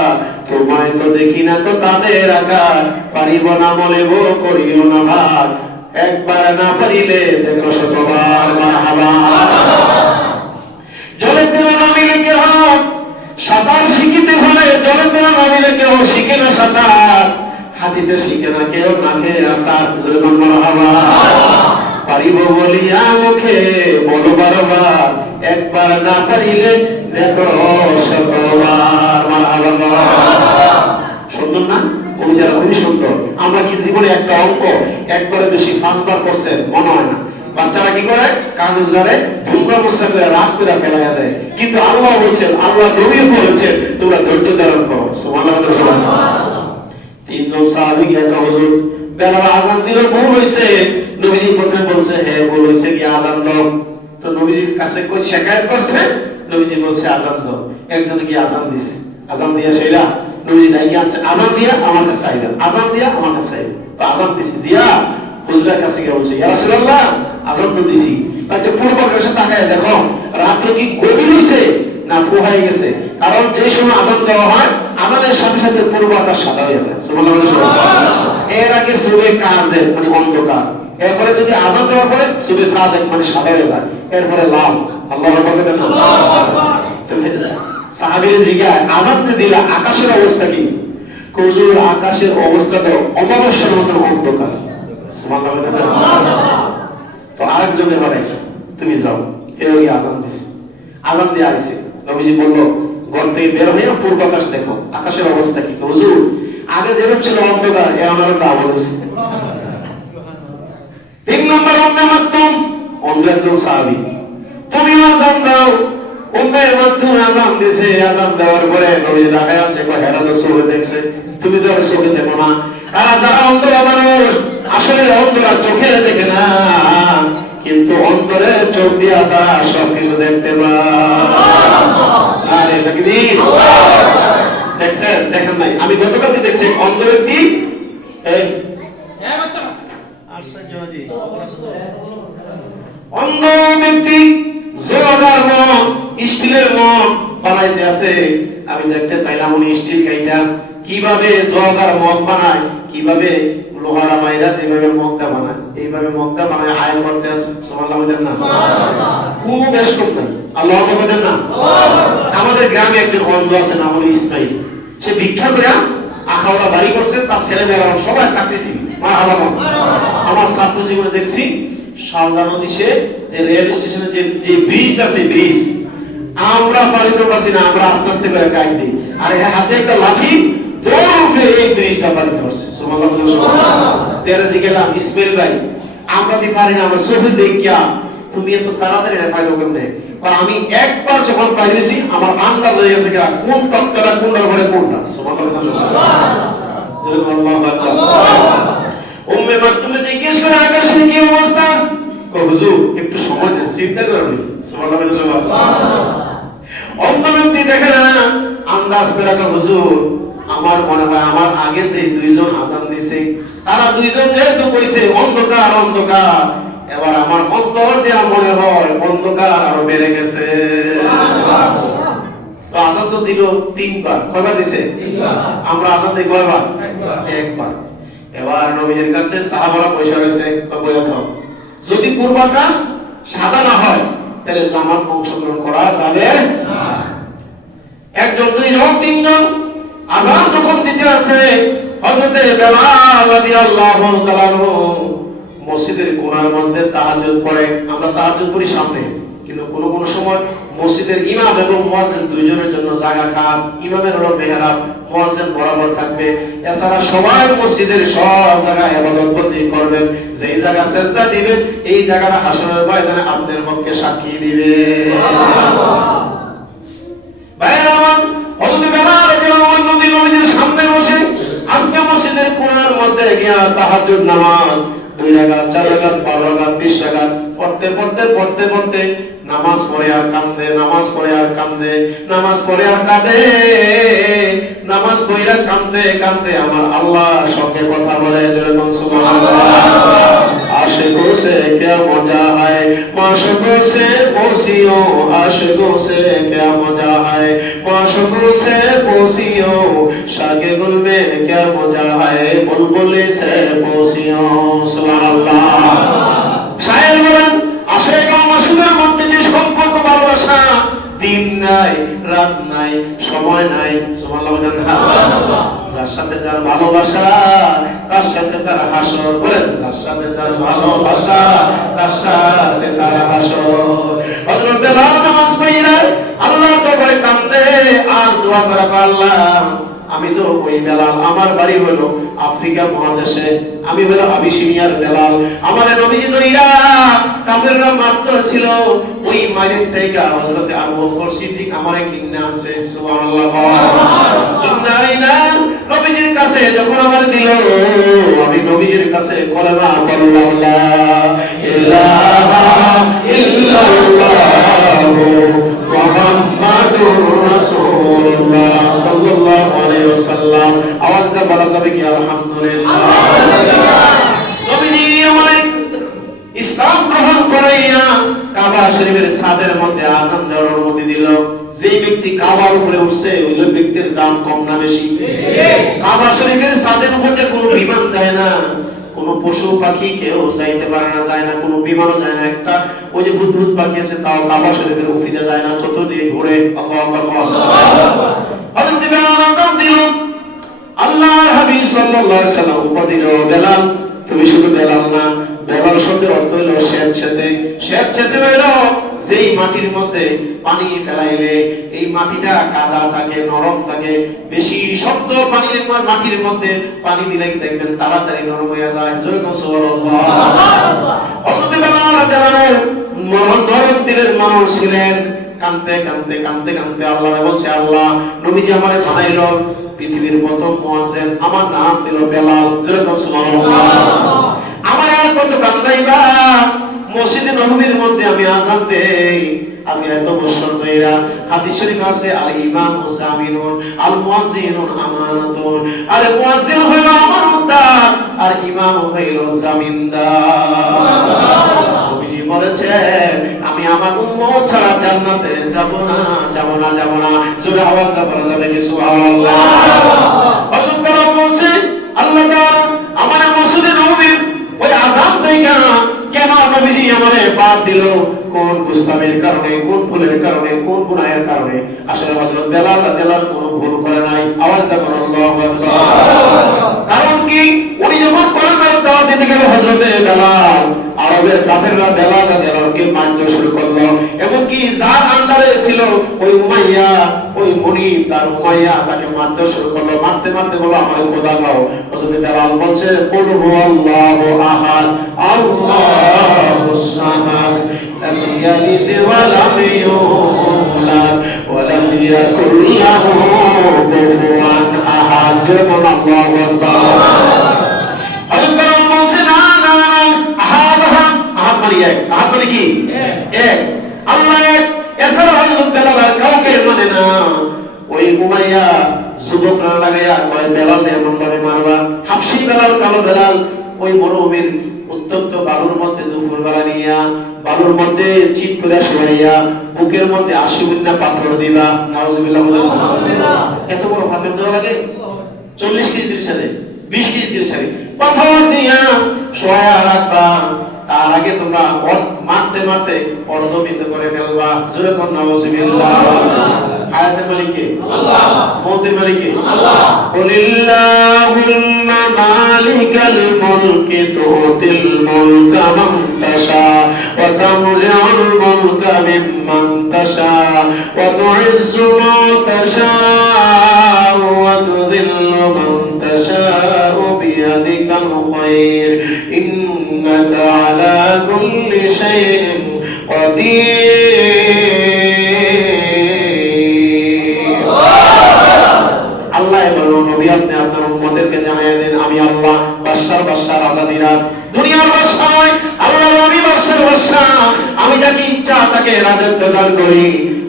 তোমায় তো দেখি না তো তাদের আকার। পারিব না বলে করিও না ভাব, একবার না পারিলে দেখো শতবার। মারহাবা। জলের দিনে নামিলে কেহ সাঁতার শিখিতে হলে, জলের দিনে নামিলে কেহ শিখে না সাঁতার, হাতিতে শিখে না কেউ নাকে আসার। মারহাবা। পারিব বলিয়া মুখে বলো বারবার, একবার না পারিলে দেখো শতবার। মারহাবা। সুন্দর না? কবিতাটা খুবই সুন্দর। আমরা কি জীবনে একটা অঙ্ক একবারে বেশি 5 বার করছেন? মনে হয় না। বাচ্চারা কি করে? কাগজ ধরে ধুমরা মুসরা করে রাগ করে ফেলাইয়া দেয়। কিন্তু আল্লাহ বলছেন, আল্লাহ নবী বলেছেন, তোমরা ধৈর্য ধারণ করো। সুবহানাল্লাহ। তিনজন সাহাবী গিয়ে হুজুর বেলাল আযান দিল, ভুল হইছে। নবীজি প্রথমে বলছে হ্যাঁ ভুল হইছে, কি আযান দাও। তো নবীজির কাছে কই শিকায়ত করছে, নবীজি বলছে আযান দাও। একজনে কি আযান দিছে, আযান দিয়া সেইরা নবীজি ডাইকে আনছে, আযান দিয়া আমার কাছে আইলেন, আযান দিয়া আমার কাছে আইলেন। তো আযান দিছি দিয়া হুজুরের কাছে গিয়ে বলছে ইয়া রাসূলুল্লাহ আযান তো দিছি, তাতে পূর্ব আকাশে তাকায় দেখো রাত্র কি গভীর হইছে না ফুহাই গেছে। কারণ যে সময় আযান দেওয়া হয় আযানের সাথে সাথে পূর্ব আকাশ সাদা হয়ে যায়। সুবহানাল্লাহ। এর আগে সুবে কাজের মানে অন্ধকার, এরপরে যদি আযান দেওয়ার পরে সুবে সাদেক মানে সাদা হয়ে যায়, এরপরে লাল। আল্লাহু আকবার। তো সাহাবীরা জিজ্ঞাসা আযান দিলে আকাশের অবস্থা কি? হুজুর আকাশের অবস্থা তো অমাবস্যার মতো অন্ধকার। সুবহানাল্লাহ। তো আরেকজনে বাড়াইছে তুমি যাও, এর ওই আযান দিছে, আযান দিয়ে আইছে। নবীজি বলল ঘর থেকে বের হয়ে পূর্ব আকাশ দেখো আকাশের অবস্থা কি? হুজুর আগে যেরকম ছিল অন্ধকার এ আমার ডাবল হয়েছে। তিন নম্বর উম্মে মাকতুম, অন্য একজন সাহাবী, তুমি আযান দাও। উম্মে মাকতুম আযান দিছে, আযান দেওয়ার পরে নবীজি ঢাকায় আছে, কয় হেরা তো চোখে দেখছে, তুমি তো আর চোখে দেখো না। কারণ যারা অন্ধরা মানুষ আসলে অন্ধরা চোখে দেখে না, কিন্তু অন্তরে চোখ দিয়া তারা সবকিছু দেখতে পায়। আরে তাকবীর। দেখছেন দেখেন নাই? আমি গতকালকে দেখছি অন্তরে কি এই আশ্চর্যবাদী অন্ধ ব্যক্তি জোগাড় মন স্টিলের মন বানাইতে আছে। আমি দেখতে পাইলাম উনি স্টিল কাইটা কিভাবে জগার মগ বানায়, কিভাবে লোহারা মাইরা যেভাবে মগটা বানায় এইভাবে মগটা বানায় আয়ন করতে আছে। সুবহানাল্লাহ বলেন না? খুব বেশ কম নাই। আল্লাহু আকবার বলেন না? আমাদের গ্রামে একজন অন্ধ আছে, নাম হলো ইসমাইল। সে ভিক্ষা করে আখাওড়া বাড়ি করছে, তার ছেলেমেয়েরা সবাই চাকরিজীবী। মারহাবা। আমার ছাত্র জীবনে দেখছি শালদা নদী সে যে রেল স্টেশনে যে ব্রিজ আছে, ব্রিজ আমরা পারিতে পারছি না, আমরা আস্তে আস্তে করে কাট দিই, আর হাতে একটা লাঠি দৌড় উঠে এই ব্রিজটা পারিতে পারছে। সুবহানাল্লাহ। তেরে জিগেলাম ইসমাইল ভাই আমরা দি পারি না, আমরা চোখে দেখিয়া তুমি এত তাড়াতাড়ি এটা পাইলো কেমনে? আমি একবার যখন পাইছি আমার আন্দাজ হয়ে গেছে কোন তত্ত্বটা কোনটার ঘরে কোনটা। উম্মে মাকতুম জিজ্ঞেস করে আকাশের কি অবস্থা? হুজুর একটু সময় দেন, চিন্তা করুন। সুবহানাল্লাহ। অন্ধ ব্যক্তি দেখে না, আন্দাজ করে হুজুর আমার মনে হয় আমার আগে যে দুইজন আযান দিছে তারা দুইজন যেহেতু কইছে অন্ধকার অন্ধকার, এবার আমার অন্তর দেয়া মনে হয় অন্ধকার আরো বেড়ে গেছে। তো আযান তো দিল তিনবার, কয়বার দিছে? আমরা আযান দিই কয়বার? একবার। এবার নবীর কাছে সাহাবারা পয়সা রয়েছে, বলে দাও যদি পূর্বাকাশ সাদা না হয় তাহলে জামাত অংশগ্রহণ করা যাবে না। একজন দুইজন তিনজন আযান যখন দিতে আছে হযরতে বেলাল রাদিয়াল্লাহু তাআলা মসজিদের কোণার মধ্যে তাহাজ্জুদ পড়ে। আমরা তাহাজ্জুদ পড়ি সামনে, কিন্তু কোন কোন সময় মসজিদের ইমাম এবং মুয়াজ্জিন দুইজনের জন্য জায়গা খাস, ইমামের হলো মেহরাব, মুয়াজ্জিন বরাবর থাকবে। এছাড়া সবাই মসজিদের সব জায়গায় ইবাদত বন্দি করবেন, যেই জায়গা সেজদা দিবেন এই জায়গাটা হাসরের ময়দানে আপনাদের পক্ষে সাক্ষী দিবে। সুবহানাল্লাহ। ভাইরা আমার হযরত বেলাল রাদিয়াল্লাহু আনহু নবীর সামনে বসে আজকে মসজিদের কোণার মধ্যে গিয়া তাহাজ্জুদ নামাজ 2 রাকাত 4 রাকাত 12 রাকাত 20 রাকাত পড়তে পড়তে পড়তে পড়তে নামাজ পড়ে আর কান্দে, নামাজ পড়ে আর কান্দে, নামাজ পড়ে আর কাঁদে, নামাজ পড়ে কান্দে কান্দে আমার আল্লাহর সঙ্গে কথা বলে। যেরকম সুবহানাল্লাহ। आशिकों से क्या मजा है, माशूकों से पोसियो, आशिकों से क्या मजा है, माशूकों से पोसियो, शागे गुल में क्या मजा है, बुलबुले से पोसियो। सुबहानाल्लाह। शायर বলেন আশিক ও মাশুকের মধ্যে যে সম্পর্ক ভালোবাসা, দিন নাই রাত নাই সময় নাই। সুবহানাল্লাহ। যার সাথে যার ভালোবাসা তার সাথে তার হাসর। বলেন যার সাথে যার ভালোবাসা তার সাথে তার হাসর। হযরত বেলাল নামাজ পড়ে আল্লাহর দরবারে কাঁদে আর দোয়া করে, আল্লাহ আমি তো ওই বেলাল, আমার বাড়ি হলো আফ্রিকা মহাদেশে, আমি হলো আবিসিনিয়ার বেলাল। আমার নবীজি তো ইরাক কাফেররা মারতে ছিল, ওই মাইরের থেকে হযরত আবু বকর সিদ্দিক আমারে কিনে আনছে। সুবহানাল্লাহ, কিনাইনা নবীজির কাছে যখন আমার দিল, আমি নবীজির কাছে কলেমা বললাম, লা ইলাহা ইল্লাল্লাহু মুহাম্মাদুর রাসূলুল্লাহ সাল্লাল্লাহু আলাইহি ওয়াসাল্লাম। আওয়াজটা বলা যাবে কি আলহামদুলিল্লাহ। নবীজি আমার ইসলাম গ্রহণ করাইয়া কাবা শরীফের ছাদের মধ্যে আযান দেওয়ার অনুমতি দিল। যে ব্যক্তি কাবার উপরে উঠছে ওই ব্যক্তির দাম কম না বেশি? কাবা শরীফের ছাদের উপরে কোনো বিমান যায় না, কোনো পশু পাখি কেউ যাইতে পারে না, যায় না, কোনো বিমানও যায় না। একটা ওই যে বুদবুদ পাখি আছে তাও কাবা শরীফের উপরে যায় না, চতুর্দিকে ঘুরে। আল্লাহু আকবার। হযরত বেলাল আযান দিল, আল্লাহর হাবিব সাল্লাল্লাহু আলাইহি ওয়াসাল্লাম উপদেশ দিল, বেলাল তুমি শুধু বেলাল না, বেলাল শব্দের অর্থ হলো স্বেচ্ছাতে। স্বেচ্ছাতে হলো যেই মাটির মধ্যে পানি ফেলাইলে এই মাটিটা কাদা থাকে, নরম থাকে, বেশি শক্ত পানির মাটির মধ্যে পানি দিলে দেখবেন তাড়াতাড়ি নরম হয়ে যায়। জোরে কোন সুবহানাল্লাহ। হযরত বেলাল রাদিয়াল্লাহু নরম দিলের মানুষ ছিলেন। কাঁদতে কাঁদতে কাঁদতে কাঁদতে আল্লাহরে বলছে, আল্লাহ নবীজি আমারে বানাইলো পৃথিবীর প্রথম মুয়াজ্জিজ, আমার নাম দিল বেলাল। জোরে কোন সুবহানাল্লাহ। আমার আর কত কান্দাইবা, মসজিদে নববীর মধ্যে আমি আযান দেই আজকে এত বছর ধরে। হাদিস শরীফ আছে, আল ইমামু জামিনুন আল মুয়াজ্জিনুন আমানাতুন। আরে মুয়াজ্জিন হইলো আমানতদার আর ইমাম হইলো জামিনদার। নবীজি বলেছেন আমি আমার উম্মত ছাড়া জান্নাতে যাব না, যাব না, যাব না। জোরে আওয়াজটা বলা যাবে কি সুবহানাল্লাহ। হযরত বেলাল বলছে, আল্লাহ তাআলা আমার মসজিদে নববীর ওই আযান থেকে কেন নবীজি আমারে বাদ দিল? কোন গুস্তামের কারণে, কোন ভুলের কারণে, কোন গুনাহের কারণে? আসলে হযরত বেলাল রাদিয়াল্লাহু কোনো ভুল করে নাই। আওয়াজটা করুন আল্লাহু আকবার। কারণ কি, উনি যখন কোরআনের দাওয়াত দিতে গেল হযরত বেলাল, আরবের কাফেররা বেলাল রাদিয়াল্লাহুকে মারতে শুরু করলো। এবং কি যার আন্ডারে ছিল ওই উমাইয়া, ওই মুনিব তার উমাইয়া তাকে মারতে শুরু করলো। মারতে মারতে বলল আমার খোদা দাও। হযরত বেলাল বলছে, কুল হুয়াল্লাহু আহাদ আল্লাহুস সামাদ লাম ইয়ালিদ ওয়া লাম ইউলাদ ওয়া লাম ইয়াকুল লাহু কুফুয়ান আহাদ। যেমন আল্লাহু আকবার। হযরত বেলাল বলছে, না না না, আহাদ আহাদ, আহাদ মানে এক, আহাদ মানে কি? এক, আল্লাহ এক। এছাড়া হযরত বেলাল আর কাউকে মানে না। ওই উমাইয়া যুবকরা লাগাইয়া কয় বেলাল এমন ভাবে মারবা। হাফসি বেলাল, কালো বেলাল ওই মরুভূমির উত্তপ্ত বালুর মধ্যে দুপুর বেলা নিয়া বালুর মধ্যে চিত করে শোয়াইয়া বুকের মধ্যে 80 গুণা পাথর দিবা। নাউজুবিল্লাহ। এত বড় পাথর দেওয়া লাগে? 40 কেজির সাথে 20 কেজির সাথে পাথর দিয়া শোয়া রাখবা। তার আগে তোমরা মারতে মারতে অর্ধমিত করে ফেলবা। জোরে কোন নাউজুবিল্লাহ। হায়াতের মালিক কে? আল্লাহ। মওতের মালিক কে? আল্লাহ। কুলিল্লাহুম্মা মালিকাল মুলকি তুতিল মুলকা মান তাশা ওয়া তানজিউল মুলকা মিম্মান তাশা ওয়া তুইজ্জু মান তাশা ওয়া তুযিল্লু মান তাশা বিয়াদিকাল খায়র ইন্নাকা আলা কুল্লি শাইইন কাদির। আল্লাহ বলল, নবী আপনি আপনার উম্মতদেরকে জানাইয়া দেন আমি আল্লাহ বাদশার বাদশা, রাজা দিরাজ, দুনিয়ার বাদশা নয়, আল্লাহ আমি বাদশার বাদশা। আমি যাকে ইচ্ছা তাকে রাজত্ব দান করি,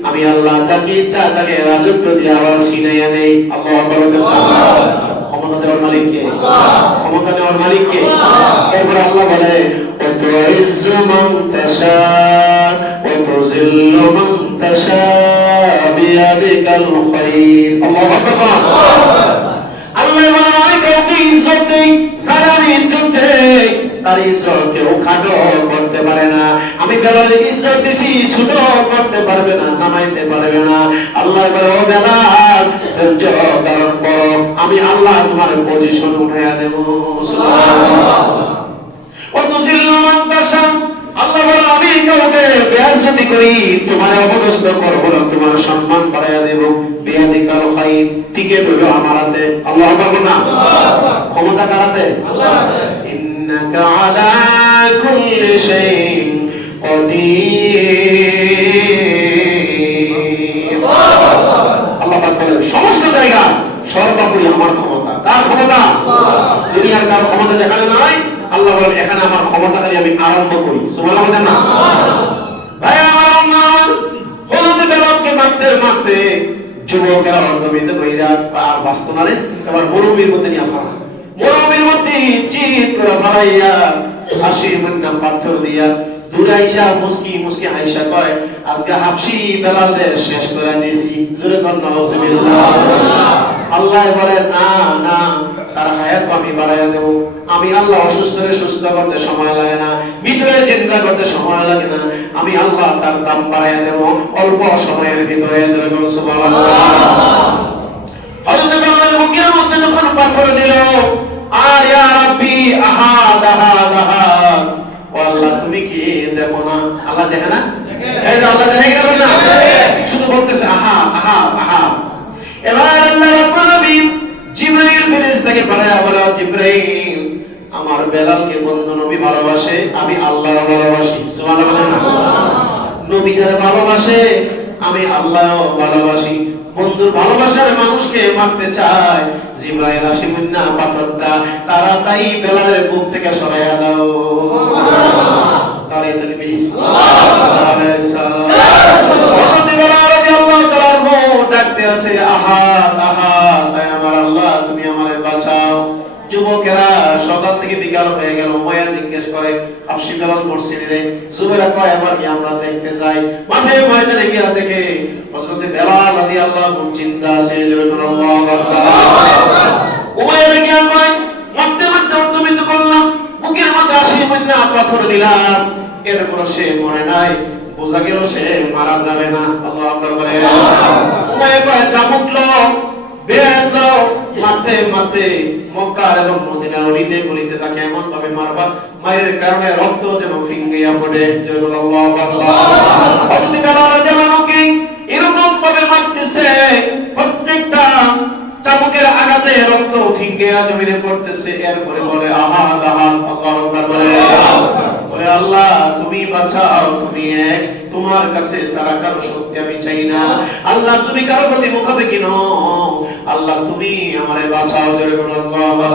আমি আল্লাহ যাকে ইচ্ছা তাকে রাজত্ব দিয়ে আবার ছিনাইয়া নেই। আল্লাহু আকবার। ক্ষমতা দেওয়ার মালিক কে? আল্লাহ। ক্ষমতা নেওয়ার মালিক কে? আল্লাহ। এরপর আল্লাহ বলে, ওয়া তুইজ্জু মান তাশা ওয়া তুযিল্লু মান তাশা বিয়াদিকাল খায়র। আল্লাহু আকবার। আল্লাহ বলে কাউকে ইজ্জত দেই, যারা আমি ইজ্জত দেই তার ইজ্জত কেউ খাটো করতে পারে না। আমি বেলালের ইজ্জত দিছি, ছোট করতে পারবে না, নামাইতে পারবে না। আল্লাহ বলে, ও বেলাল ধৈর্য ধারণ করো, আমি আল্লাহ তোমার পজিশন উঠাইয়া দেব। সুবহানাল্লাহ। ওয়া তুযিল্লু মান তাশা, আল্লাহ বলে আমি কাউকে বেয়াজ্জতি করি, তোমার অপদস্থ করব না, তোমার সম্মান বাড়াইয়া দেব। বিয়াদিকাল ফাইট টিকেট হলো আমার হাতে। আল্লাহু আকবার না? ক্ষমতা কার হাতে? আল্লাহর হাতে। ইন্নাকা আলা কুল্লি শাইইন কাদির। আল্লাহ পাক বলেন সমস্ত জায়গা সর্বোপরি আমার ক্ষমতা। কার ক্ষমতা? দুনিয়ার কার ক্ষমতা যেখানে নাই, আল্লাহ বলেন এখানে আমার ক্ষমতাকারী আমি আরম্ভ করি। সুবহানাল্লাহ বলেন না? ভাই আমার হযরত বেলালকে মারতে মারতে যুবকেরা অর্ধবিত কইরা আর বাস্ত না রে, এবার মরুভূমির মধ্যে নিয়ে ফেলা। মরুভূমির মধ্যে চিৎ করে ফেলাইয়া হাসির মন্না পাথর দিয়া দূরে আইসা মুস্কি মুস্কি আইসা কয় আজকে হাফসি বেলালদের শেষ করে দিছি। জোরে কোন নাউজুবিল্লাহ। আল্লাহ বলে না না, তার হায়াত আমি বাড়াইয়া দেব। আমি আল্লাহ অসুস্থরে সুস্থ করতে সময় লাগে না, ভিতরে চিন্তা করতে সময় লাগে না, আমি আল্লাহ তার দাম বাড়াইয়া দেব অল্প সময়ের ভিতরে। জোরে কোন সুবহানাল্লাহ। হযরত বেলালের বুকের মধ্যে যখন পাথর দিল, আর ইয়া রাব্বি আহাদ আহাদ আহাদ, ও আল্লাহ তুমি কি দেখো না? আল্লাহ দেখে না? এই যে আল্লাহ দেখে কিনা বলেন না? শুধু বলতেছে আহা আহা আহা। এবার আল্লাহ রাব্বুল আলামিন জিবরাইল ফেরেশতাকে পাঠায়া বলে, জিবরাইল আমার বেলালকে বন্ধু নবী ভালোবাসে, আমি আল্লাহ ভালোবাসি। সুবহানাল্লাহ। নবী যারা ভালোবাসে আমি আল্লাহ ভালোবাসি। বন্ধুর ভালোবাসার মানুষকে মারতে চায়, জিবরাইল আসিমুন্না পাথরটা তাড়াতাড়ি বেলালের বুক থেকে সরাইয়া দাও। তাড়াতাড়ি তাকবীর। আলাইহিস সালাম। হযরত বেলাল রাদিয়াল্লাহু তাআলা ডাকতে আছে আহাদ আহাদ, আমার আল্লাহ তুমি আমারে বাঁচাও। যুবকেরা সকাল থেকে বিকাল হয়ে গেল, উমাইয়া জিজ্ঞেস করে হাফসি বেলাল মরছিনি রে? জুবাইর কয় এবার কি আমরা দেখতে যাই। মাঠে ময়দানে গিয়া দেখে হযরত বেলাল রাদিয়াল্লাহু চিন্তা আছে। আল্লাহু আকবার। উমাইয়া গিয়া কয় মারতে মারতে অর্ধবিত করলাম, বুকের মধ্যে আসি মন্না পাথর দিলাম, এরপর সে মরে নাই, বোঝা গেল সে মারা যাবে না। আল্লাহু আকবার বলে। উমাইয়া কয় চাবুকলো বেয়াদলো, মারতে মারতে মক্কার এবং মদিনার অলিতে গলিতে তাকে এমন ভাবে মারবা মায়ের কারণে রক্ত যেন ফিঙ্গিয়া পড়ে। আল্লাহু আকবার। হযরত বেলাল রাদিয়াল্লাহু আনহু এরকম ভাবে মারতেছে, প্রত্যেকটা চাবুকের আঘাতে রক্ত ফিঙ্গিয়া জমিনে পড়তেছে। এরপরে বলে আহাদ আহাদ। আল্লাহু আকবার বলে। ওরে আল্লাহ তুমি বাঁচাও, তুমি এক, তোমার কাছে সারা কারো শক্তি আমি চাই না। আল্লাহ তুমি কারো প্রতি মুখাপেক্ষী নও, আল্লাহ তুমি আমারে বাঁচাও। জোরে বলো আল্লাহু আকবার।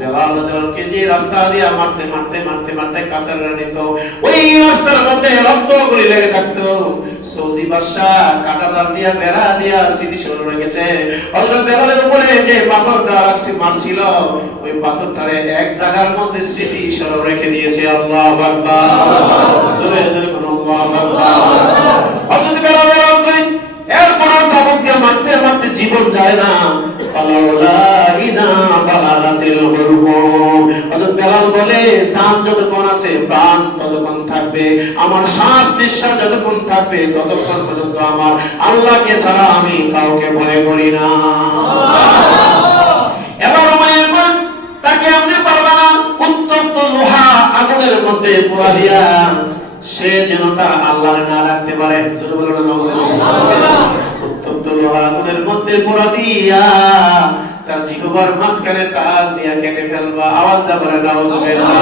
বেলাল রাদিয়াল্লাহু যে রাস্তা দিয়া মারতে মারতে মারতে মারতে কাফেররা নিত, ওই রাস্তার মধ্যে রক্ত গলি লেগে থাকতো। সৌদি বাদশা কাঁটাতার দিয়া বেড়া দিয়া স্মৃতি স্মরণ রেখেছে হযরত বেলালের উপরে যে পাথরটা মারছিল, ওই পাথরটারে এক জায়গার মধ্যে স্মৃতি স্মরণ রেখে দিয়েছে। আল্লাহু আকবার। জোরে জোরে বলো আল্লাহু আকবার। হযরত বেলাল এরপর চাবুক দিয়ে মারতে মারতে জীবন যায় না। হযরত বেলাল বলে জান যতক্ষণ আছে প্রাণ ততক্ষণ থাকবে, আমার শ্বাস নিঃশ্বাস যতক্ষণ থাকবে ততক্ষণ পর্যন্ত আমার আল্লাহকে ছাড়া আমি কাউকে ভয় করি না। এবার উমাইয়া বলেন তাকে আপনি পারবা না, উত্তপ্ত লোহা আগুনের মধ্যে পোড়া দিয়া সে যেন তার আল্লাহর না রাখতে পারে। উত্তপ্ত লোহা আগুনের মধ্যে পোড়া দিয়া তার জিহ্বার মাঝখানে টান দিয়া কেটে ফেলবা। আওয়াজ দা বলে নাউজুবিল্লাহ।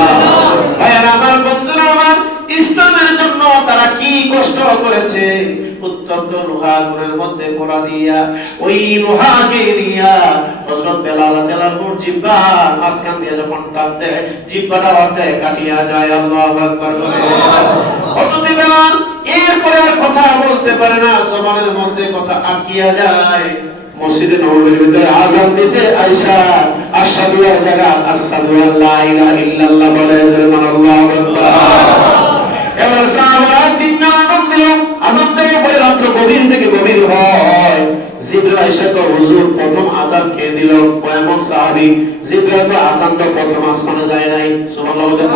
ভাইরা আমার, বন্ধুরা আমার, ইসলামের জন্য তারা কি কষ্ট করেছে। উত্তপ্ত লোহা আগুনের মধ্যে পোড়া দিয়া ওই লোহাকে নিয়া হযরত বেলাল রাদিয়াল্লাহু আনহু জিহ্বার মাঝখান দিয়ে যখন টান দেয়, জিহ্বাটা অর্ধে কাটিয়া যায়। আল্লাহু আকবার বলে। হযরত বেলাল এরপরে আর কথা বলতে পারে না, জবানের মধ্যে কথা আটকিয়া যায়। মসজিদে নববীর ভিতরে আযান দিতে আয়েশা আশহাদু আল্লা আশহাদু আল্লা ইলাহা ইল্লাল্লাহ বলে। আল্লাহু আকবার। এবার সাহাবারা তিন আযান দিল, আযান থেকে পরে রাত গভীর থেকে গভীর হয়। জিবরাইল আয়েশা তো হুজুর প্রথম আযান কে দিল? এমন সাহাবী। জিবরাইল তো আযান তো প্রথম আসমানে যায় নাই। সুবহানাল্লাহ।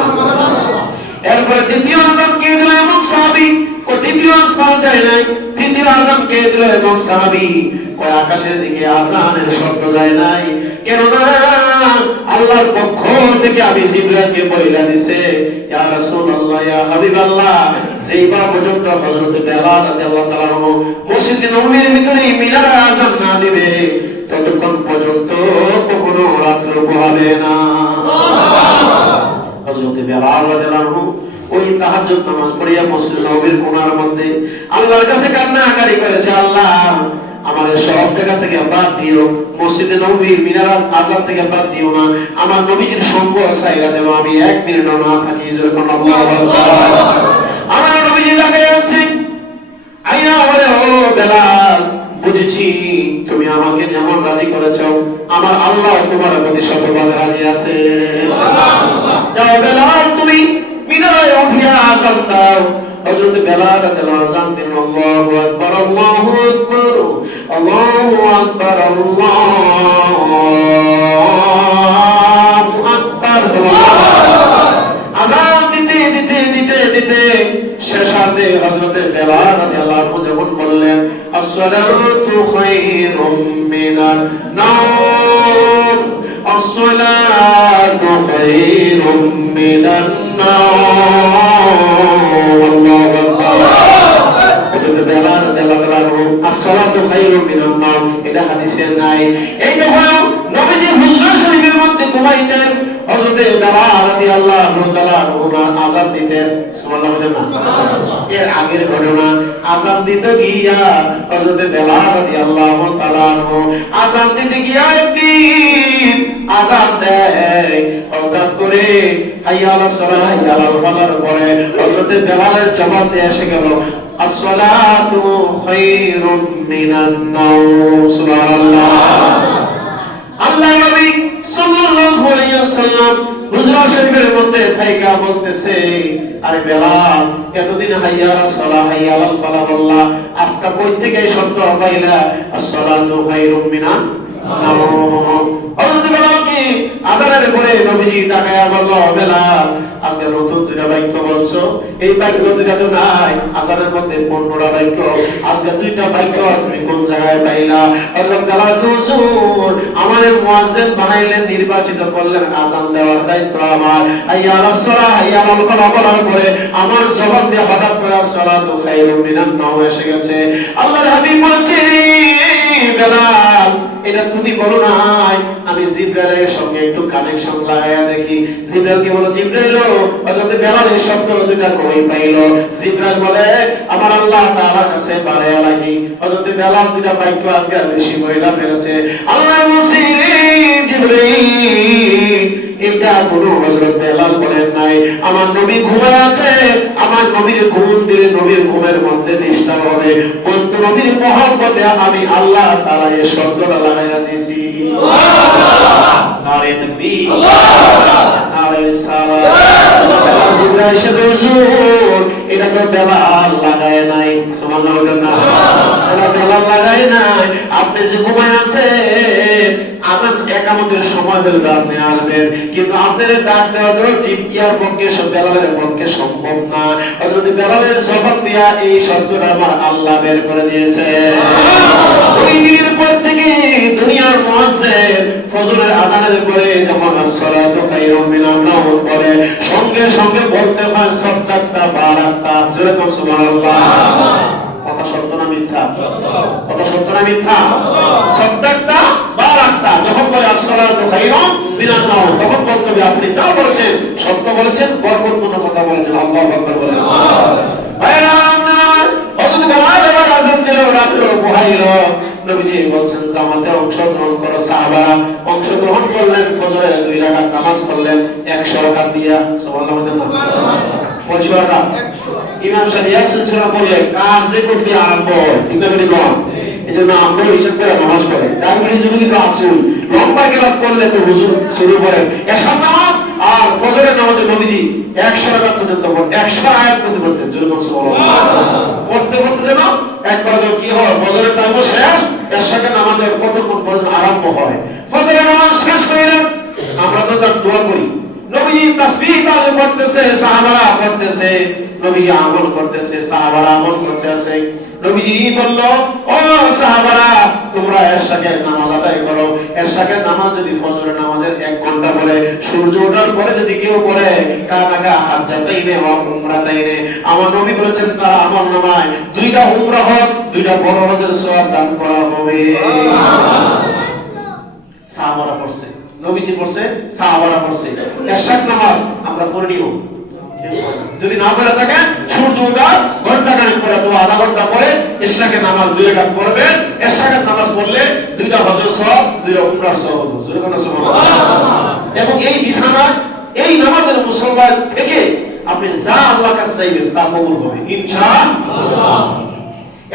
এরপরে দ্বিতীয় আযান কে দিল? এমন সাহাবী। ও দ্বিতীয় আসমানে যায় নাই। তৃতীয় আযান কে দিল? এমন সাহাবী। ওই আকাশের দিকে আযানের শব্দ যায় নাই। কেন না আল্লাহর পক্ষ থেকে আমি জিবরাইলকে বইলা দিছে, ইয়া রাসূলুল্লাহ, ইয়া হাবিবাল্লাহ, যেইবা পর্যন্ত হযরত বেলাল রাদিয়াল্লাহু তাআলা মসজিদ নববীর ভিতরে মিনারে আযান না দিবে ততক্ষণ পর্যন্ত কখনো রাত্র পোহাবে না। হযরত বেলাল রাদিয়াল্লাহু ওই তাহাজ্জুদ নামাজ পড়িয়া মসজিদ নববীর কোণার মধ্যে আল্লাহর কাছে কান্নাকাটি করেছে, আল্লাহ আমার সব জায়গা থেকে বাদ দিও, মসজিদে নববীর মিনারাত আযান থেকে বাদ দিও না, আমার নবীজির সঙ্গ ছাইরা দেব, আমি এক মিনিটও না থাকি। যখন আল্লাহু আকবার, আমার নবীজি তাকিয়ে আছে, আইনা বলে, ও বেলাল, বুঝেছি তুমি আমাকে যেমন রাজি করেছো আমার আল্লাহ তোমার প্রতি শতভাগ রাজি আছে। যাও বেলাল, তুমি মিনারে উঠিয়া আযান দাও। হযরত বেলাল রাদিয়াল্লাহু আনহু আযান দিলেন, আল্লাহু আকবার, আল্লাহু আকবার, আল্লাহু আকবার, আল্লাহু আকবার। আযান দিতে দিতে দিতে দিতে শেষার্ধে হযরত বেলাল রাদিয়াল্লাহু আনহু যখন বললেন, আসসালাতু খায়রুম মিনান নাওম, আসসালাতু খায়রুম মিনান নাওম, বেলাল রাদিয়াল্লাহু আনহু আসসালাতু খায়রুম মিনান নাওম, এটা হাদিসে নাই। এইটা হলো নবীজি হুজরা শরীফের মধ্যে ঘুমাইতেন, হযরত বেলাল রাদিয়াল্লাহু তাআলা আযান দিতেন। সুবহানাল্লাহ। এর আগের ঘটনা, আযান দিতে গিয়া হযরত বেলাল রাদিয়াল্লাহু তাআলা আযান দিতে গিয়া একদিন আযান দেয়, হঠাৎ করে হাইয়া আলাস সালাহ হাইয়া আলাল ফালার পরে হযরত বেলালের জবাব দিয়ে এসে গেল, আসসালাতু খায়রুম মিনান নাওম। সুবহানাল্লাহ। আল্লাহ নবী সাল্লাল্লাহু আলাইহি ওয়াসাল্লাম হুজরা শরীফের মধ্যে থাইকা বলতেছে, আরে বেলাল, এতদিন হাইয়া আলাস সালাহ হাইয়া আলাল ফালাহ বললা, আজকে কই থেকে এই শব্দ পাইলা আসসালাতু খায়রুম মিনান নাওম? হযরত বেলাল কি আযানের পরে নবীজি তাকায়া বলল, বেলাল, আজকে নতুন দুইটা বাক্য বলছো, এই বাক্য দুইটা তো নাই আযানের মধ্যে 15টা বাক্য, আজকে দুইটা বাক্য তুমি কোন জায়গায় পাইলা? হযরত বেলাল, হুজুর আমারে মুয়াজ্জিন বানাইলেন, নির্বাচিত করলেন, আযান দেওয়ার দায়িত্ব আমার। হাইয়া আলাস সালাহ হাইয়া আলাল ফালাহ বলার পরে আমার জবান দিয়ে হঠাৎ করে আসসালাতু খায়রুম মিনান নাওম এসে গেছে। আল্লাহর হাবিব বলেছেন, বেলাল, এটা তুমি বলো নাই, আমি জিবরাইলের সঙ্গে একটু কানেকশন লাগায়া দেখি। জিবরাইলকে বলো, জিবরাইল, হযরত বেলালের শব্দ দুইটা কই পাইলো? জিবরাইল বলে, আমার আল্লাহ তাআলার কাছে বারে আলাহি হযরত বেলাল দুইটা বাক্য আজকে বেশি বইলা ফেলেছে। আল্লাহ বলেন, জিবরাইল, এটা কোনো হযরত বেলাল বলেন নাই, আমার নবী ঘুমায় আছে, আমার নবীর ঘুম দিলে নবীর ঘুমের মধ্যে ডিস্টার্ব হবে, কিন্তু নবীর মহব্বতে আমি আল্লাহ তাআলা এই শব্দটা লাগাইয়া দিছি। সুবহানাল্লাহ। নারে তাকবীর, নারে সালাত। জিবরাইল এসে, হুজুর এটা তো বেলাল লাগায় নাই। সুবহানাল্লাহ। এটা বেলাল লাগায় নাই, আপনি যে ঘুমায় আছেন, আযান একামতের সময় হলে আপনি আসবেন, কিন্তু আপনার ডাক দেওয়া ধরো ঠিক ইয়ার পক্ষে বেলালের পক্ষে সম্ভব না। হযরত বেলালের জবাব দিয়া এই শব্দটা আমার আল্লাহ বের করে দিয়েছে। ওই দিনের পর থেকে দুনিয়ার মুয়াজ্জিন ফজরের আযানের পরে যখন আসসালাতু খায়রুম মিনান নাওম বলে, সঙ্গে সঙ্গে বলতে হয় সাদ্দাকতা বারাকতা। জোরে বল সুবহানাল্লাহ। কথা সত্য না মিথ্যা? সত্য। কথা সত্য না মিথ্যা? সাদ্দাকতা বারাকতা। যখন বলে আসসালাতু খায়রুম মিনান নাওম, তখন বলতে হবে আপনি যা বলেছেন সত্য বলেছেন, বরকতপূর্ণ কথা বলেছেন। আল্লাহু আকবার বলেন। ভাইরা আমার, হযরত বেলাল এবার আযান দিল, রাসূল বহাইল, নবীজি বলছেন জামাতে অংশগ্রহণ করো। সাহাবারা অংশগ্রহণ করলেন, ফজরের 2 রাকাত নামাজ পড়লেন 100 রাকাত দিয়া। সুবহানাল্লাহ। 100 রাকাত। ইমাম সাহেব ইয়াসিন সূরা পড়লে কাজ যে করতে আরম্ভ হয়, ঠিক না বলি কোন? এজন্য আমরা হিসাব করে নামাজ পড়ি। তারপরে যদি তো আসুন লম্বা কেরাত করলে তো হুজুর শুরু করে এশার নামাজ আর ফজরের নামাজে নবীজি 100 রাকাত পর্যন্ত 100 আয়াত পর্যন্ত পড়তেন। জোরে সুবহানাল্লাহ। পড়তে পড়তে যেন একবার যখন কি হয়, ফজরের টাইমও শেষ, এশারের নামাজের কতক্ষণ পর্যন্ত আরম্ভ হয়। ফজরের নামাজ শেষ করে আমরা তো তার দোয়া করি, নবীজি তাসবিহ তাহলিল করতেছে, সাহাবারা করতেছে, নবীজি আমল করতেছে, সাহাবারা আমল করতেছে। নবীজি বলল, ও সাহাবারা, তোমরা এশাকের নামাজ আদায় করো। এশাকের নামাজ যদি ফজরের নামাজের 1 ঘন্টা পরে সূর্য ওঠার পরে যদি কেউ পড়ে কানাকা হাজ্জাতাইনে ওয়া উমরাতাইনে, আমার নবী বলেছেন তার আমল নামায় 2টা উমরা হজ 2টা বড় হজের সওয়াব দান করা হবে। সাহাবারা পড়ছে, নবীজি পড়ছে, সাহাবারা পড়ছে। এশাক নামাজ আমরা পড়ে নিব, যদি না পড়ে থাকে সূর্য ওঠার ঘন্টা খানেক পরে অথবা আধা ঘন্টা পরে এশাকের নামাজ 2 রাকাত পড়বেন। এশাকের নামাজ পড়লে 2টা হজের সওয়াব 2টা উমরার সওয়াব হবে। সুবহানাল্লাহ। এবং এই বিছানা এই নামাজের মুসল্লার থেকে আপনি যা আল্লাহর কাছে চাইবেন তা কবুল হবে ইনশাআল্লাহ।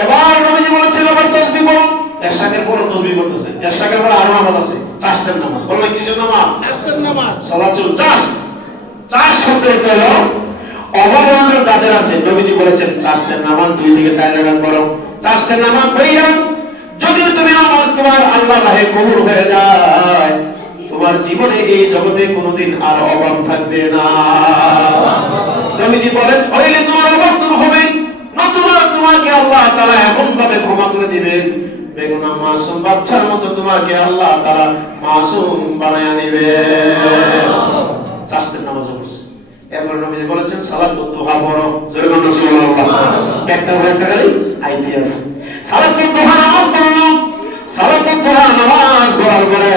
এবার নবীজি বলেছেন আবার তাসবিহ পড়ুন। এশাকের পরে তাসবিহ করতেছে, এশাকের পরে আরো নামাজ আছে, চাষতের নামাজ। বলবেন কিসের নামাজ? চাষতের নামাজ, সালাতুল চাষ। চাষ শব্দের অর্থ হলো অববন্ধ যাদের আছে। নবীজি বলেছেন চাষতের নামাজ 2 থেকে 4 রাকাত পড়ো। চাষতের নামাজ পড়িয়া যদি তুমি নামাজ তোমার আল্লাহ রাহে কবুল হয়ে যায়, তোমার জীবনে এই জগতে কোনোদিন আর অভাব থাকবে না। নবীজি বলেন হইলে তোমার অভাব দূর হবে, নতুবা তোমাকে আল্লাহ তাআলা এমন ভাবে ক্ষমা করে দিবেন বেগুনা মাসুম বাচ্চার মতো তোমাকে আল্লাহ তাআলা মাসুম বানায় নেবে। চাষতের নামাজ পড়ছে। এরপর নবীজি বলেছেন সালাতুদ দুহা পড়ো। জোরে বলুন সুবহানাল্লাহ। একটা খালি আইতে আছে। সালাতুদ দুহা নামাজ পড়ো। সালাতুদ দুহা নামাজ পড়ার পরে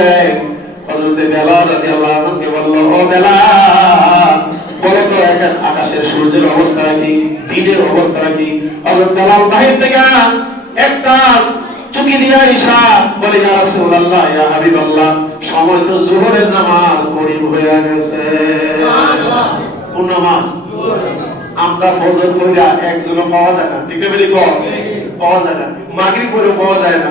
হযরত বেলাল রাদিয়াল্লাহু আনহু কে বলল, ও বেলাল বলো তো এখন আকাশের সূর্যের অবস্থা কি, দিনের অবস্থা কি? হযরত বেলাল বাহির থেকে একটা চুকি দিয়া ইশারা বলে, ইয়া রাসূলুল্লাহ ইয়া হাবিবাল্লাহ সময় তো যোহরের নামাজ করিব হয়ে গেছে। সুবহানাল্লাহ। কোন নামাজ? আমরা ফজর পড়া একজনও পাওয়া যায় না, ঠিক আছে? পাওয়া যায় না। মাগরিব পড়ে পাওয়া যায় না।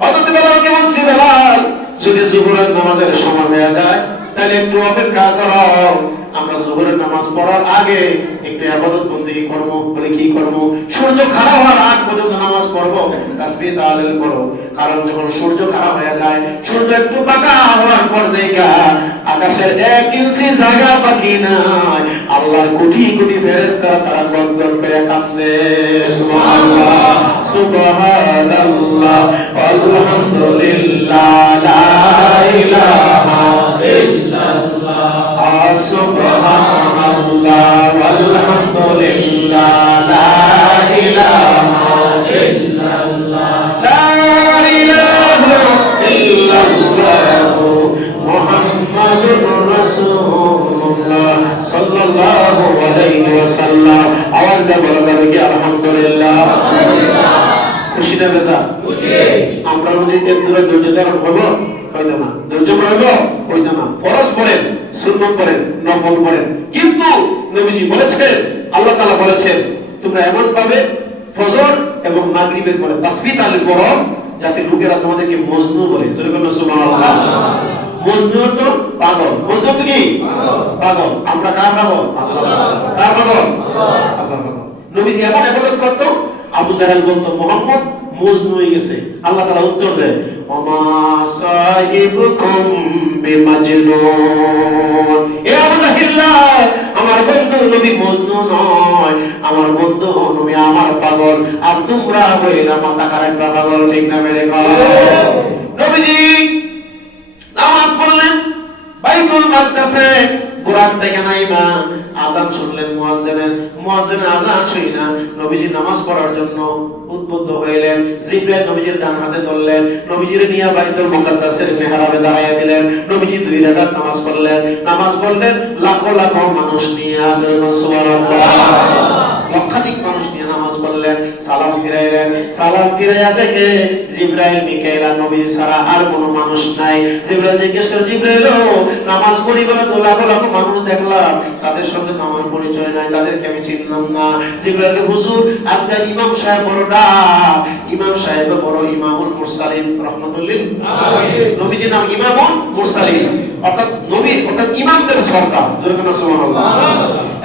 হযরত বেলালকে বলছি, বেলাল যদি যোহরের নামাজের সময় হয়ে যায় তাহলে একটু অপেক্ষা করো, আমরা যোহরের নামাজ পড়ার আগে একটু ইবাদত বন্দেগী করব। বলে কি করব? সূর্য খাড়া হওয়ার আগ পর্যন্ত নামাজ পড়ব, তাসবিহ তাহলিল করব। কারণ যখন সূর্য খাড়া হয়ে যায়, সূর্য একটু বাঁকা হওয়ার পর দেখা আকাশের 1 ইঞ্চি জায়গা বাকি নাই, আল্লাহর কোটি কোটি ফেরেশতা তারা গদগদ করে কাঁদে। সুবহানাল্লাহ সুবহানাল্লাহ আলহামদুলিল্লাহ লা ইলাহা ইল্লাল্লাহ সুবহানাল্লাহ আলহামদুলিল্লাহ লা ইলাহা ইল্লাল্লাহ লা ইলাহা ইল্লাল্লাহ মুহাম্মাদুর রাসূলুল্লাহ সাল্লাল্লাহু আলাইহি ওয়াসাল্লাম। আওয়াজ দিয়ে বলা কি আলহামদুলিল্লাহ। খুশি না বেজা? খুশি। আমরা যদি এর দূরে ধৈর্য ধারণ করব হইতো না, ধৈর্য রাখব হইতো না। ফরজ পড়েন, সুন্নাত পড়েন, নফল পড়েন, কিন্তু নবীজি বলেছেন, আল্লাহ তাআলা বলেছেন তোমরা এমন ভাবে ফজর এবং মাগরিবের পরে তাসবিহ তাহলিল পড়ো যাতে লোকেরা তোমাদেরকে মজনু বলে। সুবহানাল্লাহ। মজনু তো পাগল, মজনু তো কি পাগল। আমরা কার পাগল? আল্লাহ। কার পাগল? আল্লাহ। আল্লাহ পাগল। নবীজি এমন ইবাদত করত, আবু জাহেল বলতো মুহাম্মদ মজনু হয়ে গেছে। আল্লাহ তাআলা উত্তর দেয়, ওমা সাহিবুকুম বিমাজনুন। এ আবু জাহেল, আমার বন্ধু নবী মজনু নয়, আমার বন্ধু নবী আমার পাগল, আর তোমরা হইলা মাথা খারাপ পাগল। ঠিক না মেরে কও? নবীজি নামাজ পড়লেন বাইতুল মাকদাসে, বুরাক থেকে নাইমা আযান শুনলেন মুয়াজ্জিনের, মুয়াজ্জিনের আযান শুনা নবীজি নামাজ পড়ার জন্য উদ্বুদ্ধ হইলেন। জিবরাইল নবীজির ডান হাতে ধরলেন, নবীজির নিয়া বাইতুল মুকাদ্দাসের মিহরাবে দাঁড়ায়া দিলেন। নবীজি 2 রাকাত নামাজ পড়লেন। নামাজ পড়লেন লাখো লাখো মানুষ নিয়ে, সুবহানাল্লাহ, লক্ষাধিক মানুষ নিয়ে নামাজ পড়লেন। সালাম ফিরাইলেন, সালাম ফিরাইয়া দেখে জিবরাইল মিকাইল আর নবী ছাড়া আর কোনো মানুষ নাই। জিবরাইল জিজ্ঞেস করে, জিবরাইল নামাজ পড়ি বলে তো লাখো লাখো মানুষ দেখলাম, তাদের সঙ্গে তো আমার পরিচয় নাই, তাদেরকে আমি চিনলাম না। জিবরাইল, হুজুর আজকে ইমাম সাহেব বড়টা, ইমাম সাহেব বড় ইমামুল মুরসালিন রাহমাতুল্লিল আলামিন। নবীজির নাম ইমামুল মুরসালিন, অর্থাৎ নবী অর্থাৎ ইমামদের সরদার। যেরকম সুবহানাল্লাহ।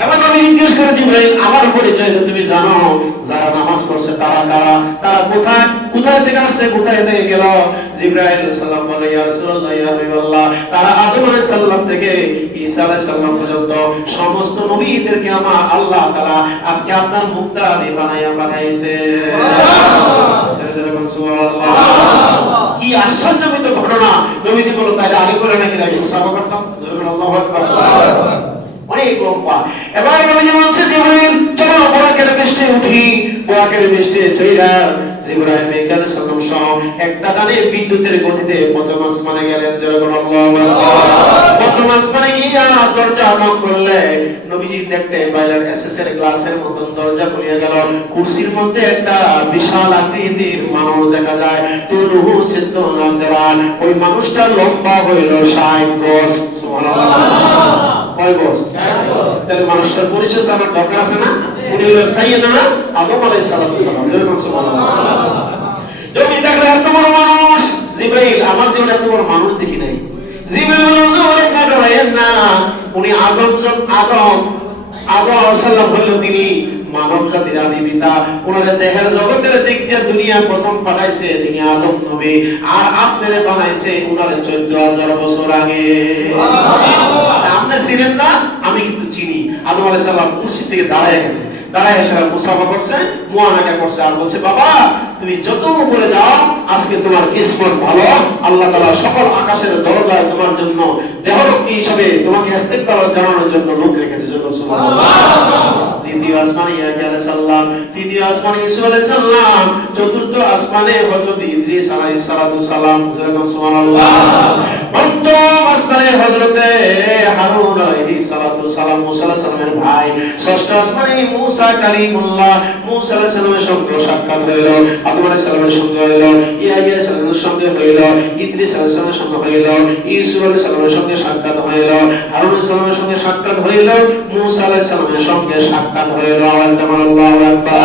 এবার নবী জিজ্ঞেস করে, জিবরাইল আমার পরিচয় তো তুমি জানো, যারা নামাজ পড়ছে তারা কারা, তারা কোথায় কোথায় থেকে আসছে, কোথায় থেকে গেল? জিবরাইল আলাইহিস সালাম বলে, ইয়া রাসূলুল্লাহ ইয়া হাবিবাল্লাহ, তারা আদম আলাইহিস সালাম থেকে ঈসা আলাইহিস সালাম পর্যন্ত সমস্ত নবীদেরকে আমার আল্লাহ তাআলা আজকে আপনার মুক্তাদি বানাইয়া পাঠাইছে। সুবহানাল্লাহ। সুবহানাল্লাহ। কি আশ্চর্যজনক ঘটনা। নবীজি বলল তাহলে আগে করে নাকি রাখি মুসাফা করতাম। আল্লাহু আকবার। অনেক লম্বা। এবার নবীজি বলছে জিবরাইল চলো বোরাকের পৃষ্ঠে উঠি। বোরাকের পৃষ্ঠে চইরা জিবরাইল মিকাইল সালাম সহ একটা টানে বিদ্যুতের গতিতে প্রথম আসমানে গেলেন। যখন আল্লাহু আকবার। প্রথম আসমানে গিয়া দরজা নক করলে নবীজি দেখতে পাইলেন এসএসের গ্লাসের মতন দরজা খুলে গেল। কুরসির মধ্যে একটা বিশাল আকৃতির মানুষ দেখা যায়। তুলহু সিদ্ধ নাজরান। ওই মানুষটা লম্বা হইল 60 গজ। সুবহানাল্লাহ। কয় গজ? 60 গজ। তাহলে মানুষটার পরিচয় জানার দরকার আছে না? উনি হলো সাইয়েদনা আদম আলাইহিস সালাতু সালাম। সুবহানাল্লাহ। তুমি দেখলে এত বড় মানুষ। জিবরাইল আমার জীবনে এত বড় মানুষ দেখি নাই। জিবরাইল বলল হুজুর একটু ডরায়েন না। উনি আদম সাল্লাম হইল তিনি মানব জাতির আদি পিতা। ওনার দেহের জগতের দিক দিয়ে দুনিয়া প্রথম পাঠাইছে তিনি আদম নবী। আর আপনারে বানাইছে ওনার 14,000 বছর আগে। আপনি চিনেন না, আমি কিন্তু চিনি। আদম আলাইহিস সালাম কুরসি থেকে দাঁড়ায় গেছে। দাঁড়ায় এসে মুসাফা করছে, মুআনাকা করছে আর বলছে বাবা তুমি যত উপরে যাও আজকে তোমার কিসমত ভালো। আল্লাহ তাআলা সকল আকাশের দরজায় তোমার জন্য দেহরক্ষী হিসেবে তোমাকে ইস্তেকবার জানানোর জন্য লোক রেখেছে। সুবহানাল্লাহ। দ্বিতীয় আসমানে ইয়া আলাইহিস সালাম, তৃতীয় আসমানে ইউসুফ আলাইহিস সালাম, চতুর্থ আসমানে হযরত ইদ্রিস আলাইহিস সালাম। সুবহানাল্লাহ। পঞ্চম আসমানে হযরত হারুন আলাইহিস সালাম, মুসা আলাইহিস সালামের ভাই। ষষ্ঠ আসমানে মুসা কালিমুল্লাহ, মুসা আলাইহিস সালামের সঙ্গে সাক্ষাৎ হইল। আদম আলাইহিস সালামের সঙ্গে হইল। ইয়া আলাইহিস সালামের সঙ্গে হইল। ইদ্রিস আলাইহিস সালামের সঙ্গে হইল। ইউসুফ আলাইহিস সালামের সঙ্গে সাক্ষাৎ হইল। হারুন আলাইহিস সালামের সঙ্গে সাক্ষাৎ হইল। মুসা আলাইহিস সালামের সঙ্গে সাক্ষাৎ হইল। আওয়াজ দেন আল্লাহু আকবার।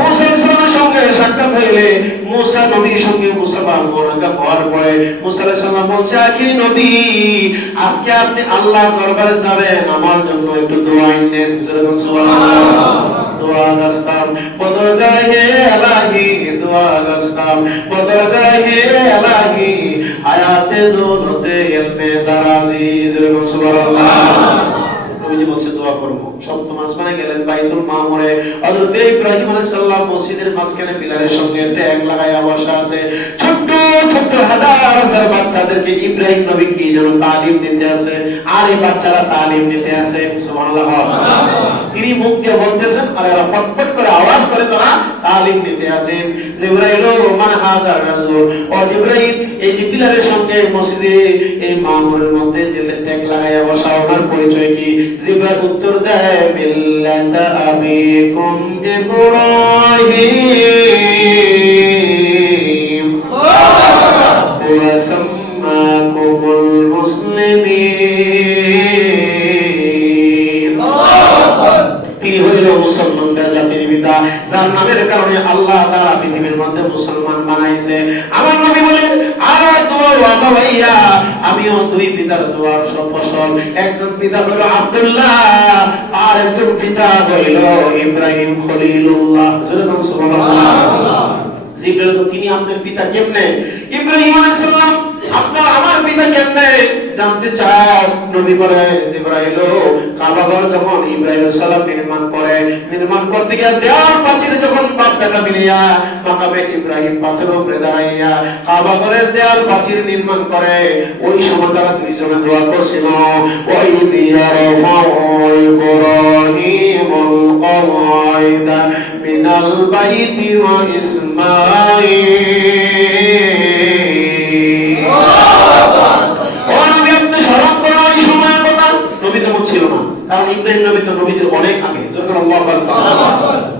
মুসা আলাইহিস সালামের সঙ্গে সাক্ষাৎ হইলে মুসা নবীর সঙ্গে মুসাফা মুআনাকা হওয়ার পরে মুসা আলাইহিস সালাম বলছে আখি নবী আজকে আপনি আল্লাহর দরবারে যাবেন, আমার জন্য একটু দোয়া নেন। সুবহানাল্লাহ। দোয়া গাস্তাম বদরগাহে এলাহি, দোয়া গাস্তাম বদরগাহে এলাহি, হায়াতে দৌলতে ইলমে দারাজি। সুবহানাল্লাহ। নবীজি বলছে দোয়া করব। সপ্তম আসমানে গেলেন বাইতুল মামুরে। হযরত ইব্রাহিম আলাইহিস সালাম মসজিদের মাঝখানে পিলারের সঙ্গে ট্যাগ লাগায়া বসা আছে। ছোট ছোট হাজার হাজার বাচ্চাদেরকে ইব্রাহিম নবী কি যেন তালিম দিতে আছে। আর এই বাচ্চারা তালিম নিতে আছে। সুবহানাল্লাহ। তিনি মুখ দিয়ে বলতেছেন আর এরা পটপট করে আওয়াজ করে তারা তালিম নিতে আছেন। জিবরাইল মান হাযার রাজুল, ও জিবরাইল এই যে পিলারের সঙ্গে মসজিদে এই মামুরের মধ্যে যে ট্যাগ লাগায়া বসা ওনার পরিচয় কি? জিবরাইল উত্তর দেয় মিল্লাতা আবিকুম ইব্রাহিম ওয়া সাম্মাকুমুল মুসলিমিন। তিনি হইল মুসলমানদের জাতির পিতা, যার নামের কারণে আল্লাহ তাআলা পৃথিবীর মধ্যে মুসলমান বানাইছে। আমার নবী বলেন আর দোয়া ওয়া ভাইয়া আমিও দুই পিতার দোয়ার সব ফসল। একজন পিতা হলো আব্দুল্লাহ আর একজন পিতা হইল ইব্রাহিম খলিলুল্লাহ। সুবহানাল্লাহ। জিবরাইল তিনি আপনার পিতা কেমনে? ইব্রাহিম আলাইহিস সালাম আপনার আমার পিতা কেমনে জানতে চাও? নবী বলে জিবরাইল কাবাঘর যখন ইব্রাহিম আলাইহিস সালাম নির্মাণ করতে গিয়ে দেওয়াল প্রাচীরে যখন বাপ বেটা মিলিয়া মাকামে ইব্রাহিম পাথরের উপরে দাঁড়াইয়া কাবাঘরের দেওয়াল প্রাচীর নির্মাণ করে, ওই সময় তারা দুইজনে দোয়া করছিল ওই দিয়ারফাউ ইব্রাহিমুল কওয়াইদা মিনাল বাইতি ওয়া ইসমাঈল। ও নবী আপনি স্মরণ করুন ওই সময়ের কথা। নবী তো ছিল না, কারণ ইব্রাহিম নবী তো নবীজির অনেক আগে। যখন আল্লাহু আকবার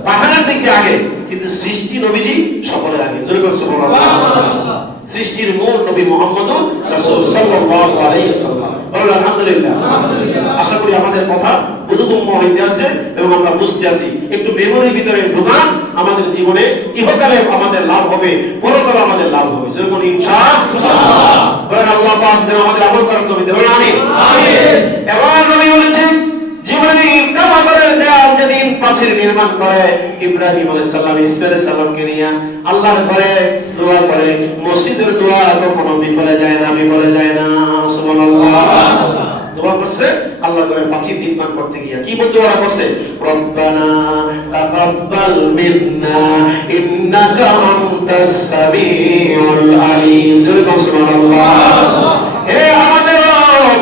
পাহাড়ের দিক দিয়ে আগে, কিন্তু সৃষ্টি নবীজি সকলের আগে। সুবহানাল্লাহ। সৃষ্টির মূল নবী মুহাম্মদ রাসূল সাল্লাল্লাহু আলাইহি ওয়াসাল্লাম। আলহামদুলিল্লাহ। আশা করি আমাদের কথা বোধগম্য হইতে আছে এবং আমরা বুঝতে আছি। একটু মেমোরির ভিতরে ঢোকান, আমাদের জীবনে ইহকালে আমাদের লাভ হবে, পরকালে আমাদের লাভ হবে। যেরকম ইনশাআল্লাহ। বলেন আল্লাহ পাক যেন আমাদের আমল করার তৌফিক দেন। আমিন আমিন। এবার নবী বলেছেন জিবরাইল কাবাঘরের দেওয়াল যেদিন প্রাচীর নির্মাণ করে ইব্রাহিম আলাইহিস সালাম ইসমাঈল আলাইহিস সালামকে নিয়ে আল্লাহর ঘরে দোয়া করে। মসজিদের দোয়া কখনো বিফলে যায় না, বিফলে যায় না। সুবহানাল্লাহ। দোয়া করছে আল্লাহ করে পাখি নির্মাণ করতে গিয়া কি বলতে ওরা করছে রব্বানা তাকাব্বাল মিন্না ইন্নাকা আনতাস সামিউল আলিম জোরে বলুন সুবহানাল্লাহ হে আমাদের রব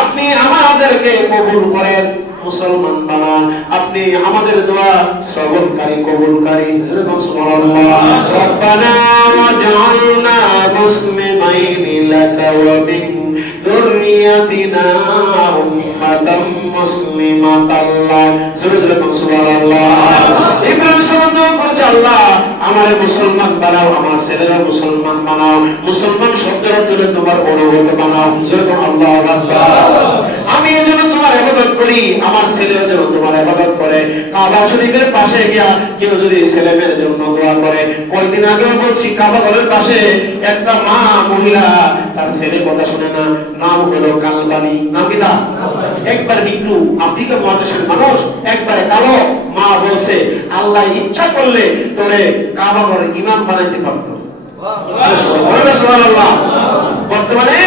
আপনি আমাদেরকে কবুল করেন মুসলমান বানান আপনি আমাদের দোয়া শ্রবণকারী কবুলকারী জোরে বলুন সুবহানাল্লাহ রব্বানা ওয়াজআলনা মুসলিমাইনি লাকা ওয়া মিন যুররিয়াতিনা উম্মাতাম মুসলিমাতাল লাক জোরে জোরে বলুন সুবহানাল্লাহ ইব্রাহিম সাল্লাল্লাহু করেছে আল্লাহ আমারে মুসলমান বানাও আমার ছেলেরা মুসলমান বানাও মুসলমান শব্দের অর্থ তোমার অনুগত বানাও জোরে বলুন আল্লাহু আকবার আমি এজন্য তোমার ইবাদত করি আমার ছেলেও যেন তোমার ইবাদত করে কাবা শরীফের পাশে গিয়া কেউ যদি ছেলেমেয়ের জন্য দোয়া করে কয়েকদিন আগেও বলছি কাবা ঘরের পাশে একটা মা মহিলা তার ছেলে কথা শুনে না নাম হলো কালবানি নাম কি তা একবার নিকু আফ্রিকা মহাদেশের মানুষ একবারে কালো মা বলছে আল্লাহ ইচ্ছা করলে তোরে কাবা ঘরের ইমাম বানাইতে পারতো সুবহানাল্লাহ বর্তমানে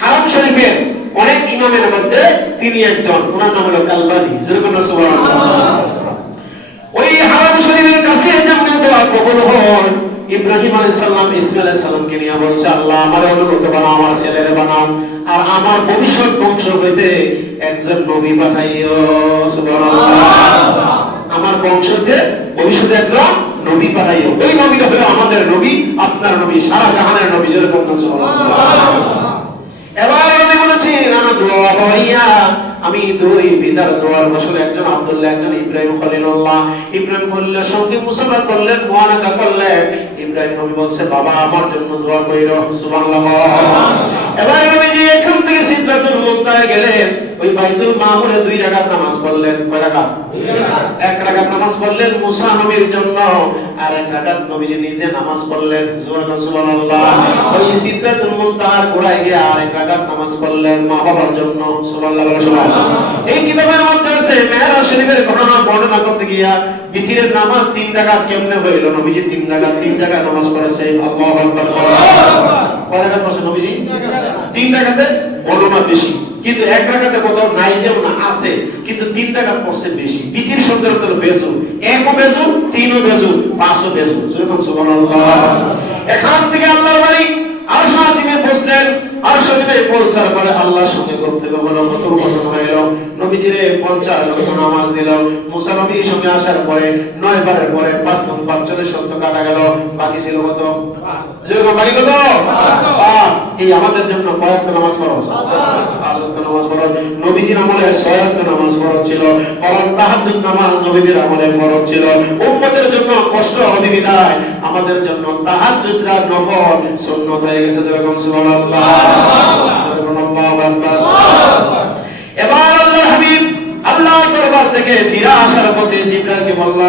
হারাম শরীফের অনেক ইমামের মধ্যে তিনি একজন ওনার নাম হলো কালবানি যেরকম সুবহানাল্লাহ ওই হারাম শরীফের কাছে যেমন দোয়া কবুল হয় ইব্রাহিম আলাইহিস সালাম ইসমাঈল আলাইহিস সালামকে নিয়ে বলছে আল্লাহ আমারে অনুগত বানাও আমার ছেলেরে বানাও আর আমার ভবিষ্যৎ বংশ হইতে একজন নবী পাঠাইও সুবহানাল্লাহ আমার বংশতে ভবিষ্যতে একজন নবী পাঠাইও ওই নবীটা হলো আমাদের নবী আপনার নবী সারা জাহানের নবী যেরকম সুবহানাল্লাহ এবার আমি বলেছি নানা দোয়া ভাইয়া আমি দুই পিতার দোয়ার বসলে একজন আব্দুল্লাহ একজন ইব্রাহিম খলিলুল্লাহ ইব্রাহিম খলিলের সঙ্গে মুসাফা করলেন মুআনাকা করলেন ইব্রাহিম নবী বলছে বাবা আমার জন্য দোয়া কইরো সুবহানাল্লাহ এবার আমি যে এখান থেকে সিদরাতুল মুনতাহায় গেলেন ওই বাইতুল মামুরে 2 রাকাত নামাজ পড়লেন কয় রাকাত 2 রাকাত এক রাকাত নামাজ পড়লেন মুসা নবীর জন্য আর এক রাকাত নবীজি নিজে নামাজ পড়লেন সুবহানাল্লাহ ওই সিদরাতুল মুনতাহার গোড়ায় গিয়ে আর এক রাকাত নামাজ পড়লেন মা বাবার জন্য সুবহানাল্লাহ এই কিতাবের মধ্যে আছে মেরাজ শরীফের ঘটনা বর্ণনা করতে গিয়া বিতিরের নামাজ 3 রাকাত কেমনে হইল নবীজি 3 রাকাত 3 জায়গায় নামাজ পড়েছে আল্লাহু আকবার কয় রাকাত পড়ছে নবীজি 3 রাকাতে বর্ণনা বেশি কিন্তু এক রাকাতে কোথাও নাই যেও না আছে কিন্তু 3 রাকাত পড়ছে বেশি বিতির শব্দের অর্থ হলো বেজু একও বেজু তিনও বেজু পাঁচও বেজু যেরকম সুবহানাল্লাহ এখান থেকে আল্লাহর বাড়ি আরশ আজিমে বসলেন আরশ আজিমে পৌঁছার পরে আল্লাহর সঙ্গে গপ্তব্য হলো কথোপকথন হলো নবীজিরে 50 ওয়াক্ত নামাজ দিল মুসা নবীর সঙ্গে আসার পরে 9 বারের পরে 5 গুণ 45 শত কাটা গেল বাকি ছিল কত 5 যেরকম বাকি কত 5 এই আমাদের জন্য কয়েকটা নামাজ ফরজ 5 ওয়াক্ত নামাজ ফরজ নবীজির আমলে 6 ওয়াক্ত নামাজ ফরজ ছিল কারণ তাহাজ্জুদ নামাজ নবীজির আমলে ফরজ ছিল উম্মতের জন্য কষ্ট হবে বিদায় আমাদের জন্য তাহাজ্জুদরা নফল সুন্নাত হয়ে গেছে যেরকম সুবহানাল্লাহ সুবহানাল্লাহু আকবার এবার আল্লাহর হাবিব আল্লাহর দরবার থেকে ফিরে আসার পথে জিবরাইলকে বলল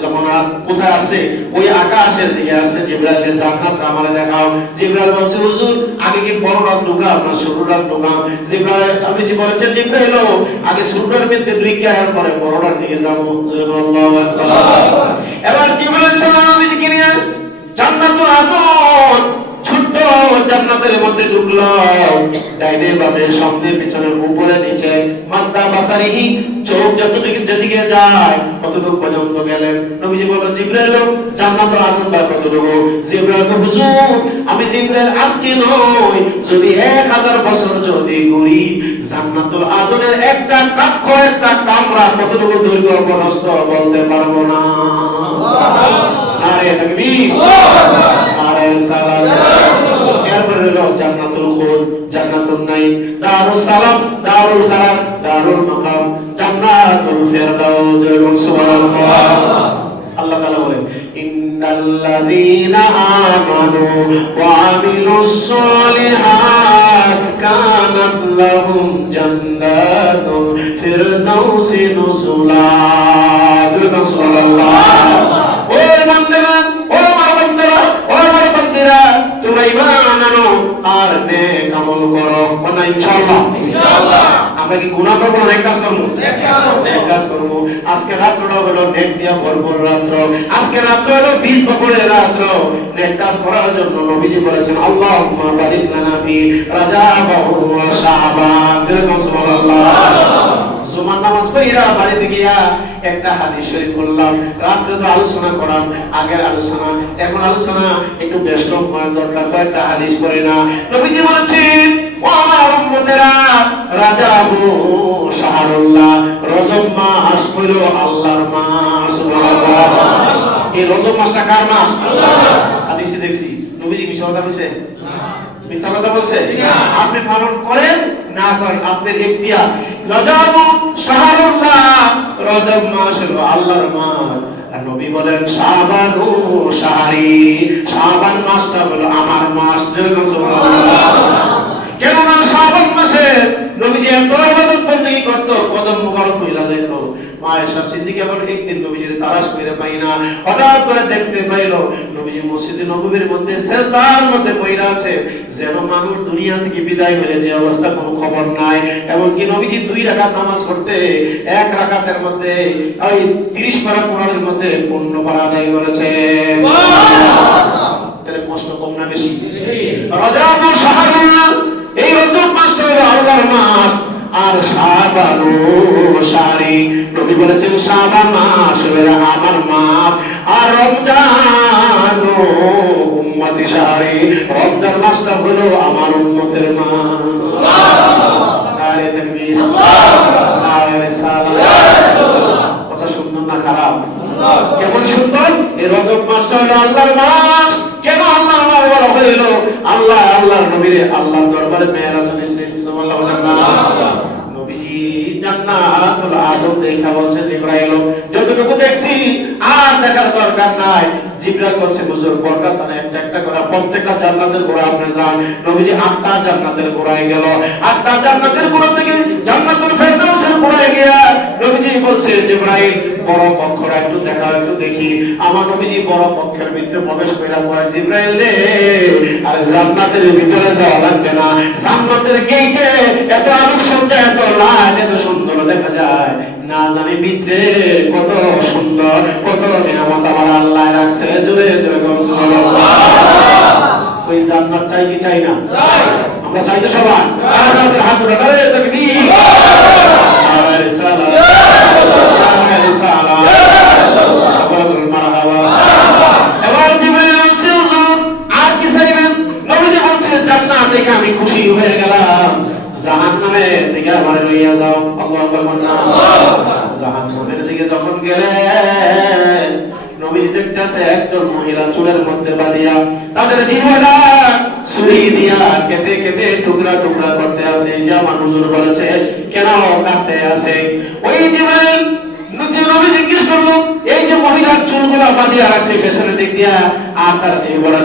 যখন কোথায় আছে ওই আকাশের দিকে আসছে জিবরাইলকে জান্নাত আমারে দেখাও জিবরাইল বলছে হুজুর আগে কি বড় রাত ঢুকাও না ছোট রাত ঢুকাও জিবরাইল আপনি যে বলেছেন জিবরাইল আগে ছোটটার মধ্যে ঢুকে আর পরে বড়টার দিকে যাব আল্লাহু আকবার এবার জিবরাইল সালাম কি নিয়ে জান্নাতুল আদন ছোট্ট জান্নাতের মধ্যে ঢুকলো ডাইনে বামে সামনে পিছনে উপরে নিচে মাদ্দা বাসারিহি চোখ যতটুকু যেদিকে যায় কতটুকু পর্যন্ত গেলেন নবীজি বলল জিবরাইল জান্নাতুল আদন বা কতটুকু জিবরাইল হুজুর আমি জিবরাইল আজকে নয় যদি 1000 বছর যদি ঘুরি জান্নাতুল আদনের একটা কক্ষ একটা কামরা কতটুকু দৈর্ঘ্য প্রশস্ত বলতে পারবো না নারে তাকবীর নারে সালাত এরপরে হলো জান্নাতুল খুলদ জান্নাতুন নাঈম দারুস সালাম দারুল কারার দারুল মাকাম জান্নাতুল ফিরদাউস সুবহানাল্লাহ আল্লাহ তাআলা বলেন ইন্নাল্লাযীনা আমানু ওয়া আমিলুস সালিহাত কানাত লাহুম জান্নাতুল ফিরদাউসি নুজুলা সুবহানাল্লাহ ও বান্দারা ও আমার বান্দারা ও আমার বান্দিরা তোমরা ঈমান আনো আর নেক আমল করো। বলেন ইনশাআল্লাহ। ইনশাআল্লাহ। আমরা কি গুনাহ করব না নেক কাজ করব? নেক কাজ করব। আজকে রাতটা হলো নেক দিয়া ভরপুর রাত্র। আজকে রাত হলো 20 বছরের রাত্র। নেক কাজ করার জন্য নবীজি বলেছেন আল্লাহুম্মা বারিক লানা ফি রাজাব ওয়া শাবান। যেরকম সুবহানাল্লাহ। জুমার নামাজ পড়া বাড়িতে গিয়া একটা হাদিস শরীফ বললাম। রাত্রে তো আলোচনা করাম, আগের আলোচনা, এখন আলোচনা একটু বেশ কম করার দরকার। কয়েকটা হাদিস পড়ে না নবীজি বলেছেন ও আমার উম্মতেরা, রাজাব শাহরুল্লাহ, রজব মাস হলো আল্লাহর মাস। সুবহানাল্লাহ। এই রজব মাসটা কার মাস? আল্লাহর। হাদিসে দেখছি নবীজি মিথ্যা কথা বলছে? মিথ্যা কথা বলছে? আপনি পালন করেন না করেন আপনার ইখতিয়ার। রজব শাহরুল্লাহ, রজব মাস হলো আল্লাহর মাস। আর নবী বলেন শাবানু শাহরি, শাবান মাসটা হলো আমার মাস। যেরকম সুবহানাল্লাহ। কেন না শাবান মাসে নবীজি এত ইবাদত বন্দেগী করত, কদম মুবারক হইলা যাইত। মা আয়েশা সিদ্দিকা বলেন একদিন নবীজির তালাশ করে পাই না, হঠাৎ করে দেখতে পাইল নবীজি মসজিদে নববীর মধ্যে সিজদার মধ্যে পড়ে আছে, যেন মানুষ দুনিয়া থেকে বিদায় হয়ে যে অবস্থা কোনো খবর নাই। এমনকি নবীজি 2 রাকাত নামাজ পড়তে 1 রাকাতের মধ্যে ওই 30 পারা কোরআনের মধ্যে 15 পারা আদায় করেছে। সুবহানাল্লাহ। তাহলে কষ্ট কম না বেশি? রজব শাহরুল্লাহ, এই রজব মাসটা হলো আল্লাহর মাস। আর শাবানু শাহরি, নবী বলেছেন শাবান মাস হলো আমার মাস। আর রমজান উম্মতি শাহরি, রমজান মাসটা হলো আমার উম্মতের মাস। সুবহানাল্লাহ। নারে তাকবীর, নারে রিসালাত। কত সুন্দর না খারাপ? কেমন সুন্দর। এই রজব মাসটা হলো আল্লাহর মাস। কেন আল্লাহর মাস বলা হইল? আল্লাহর নবীরে আল্লাহর দরবারে মেরাজ হইছে। সুবহানাল্লাহ। নবীজি জান্নাতুল আদম দেখা বলছে জিবরাইল, যতটুকু দেখছি আর দেখার দরকার নাই। জিবরাইল বলছে হুজুর বরকত না একটা একটা করে প্রত্যেকটা জান্নাতের গোড়া আপনি যান। নবীজি 8টা জান্নাতের গোড়ায় গেল। 8টা জান্নাতের গোড়া থেকে জান্নাতুল ফেরদাউসের গোড়ায় গিয়া নবীজি বলছে জিবরাইল বড় কক্ষটা একটু দেখা, একটু দেখি। আমার নবীজি বড় কক্ষের ভিতরে প্রবেশ কইরা কয় জিবরাইল রে, আর জান্নাতের ভিতরে যাওয়া লাগবে না। জান্নাতের গেটে এত আলোকসজ্জা, এত লাইট, এত সুন্দর দেখা যায়, না জানি ভিতরে কত সুন্দর, কত নিয়ামত আমার আল্লাহ রাখছে। জোরে জোরে সুবহানাল্লাহ। ওই জান্নাত চাই কি চাই না? চাই। আমরা চাই তো সবাই। হাত উঠান, নারে তাকবীর, নারে রিসালাত, নারে রিসালাত, সকলে মারহাবা। এবার জিবরাইল বলছে হুজুর আর কি চাইবেন? নবীজি বলছে জান্নাত দেখে আমি খুশি হয়ে গেলাম, জাহান্নামের দিকে আমারে লইয়া যাও। আল্লাহু আকবার। জাহান্নামের দিকে যখন গেলেন নবীজি দেখতেছে একদল মহিলা চুলের মধ্যে বাঁধিয়া তাদের জিহ্বাটা ছুরি দিয়া কেটে কেটে টুকরা টুকরা করতে আছে। যে আমার হুজুর বলেছে কেন কাটতে আছে? ওই জিবরাইল নবী জিজ্ঞেস করলো এই যে মহিলার চুলগুলা বাঁধিয়া রাখছে পেছনের দিক দিয়া, আর তার জিহ্বাটা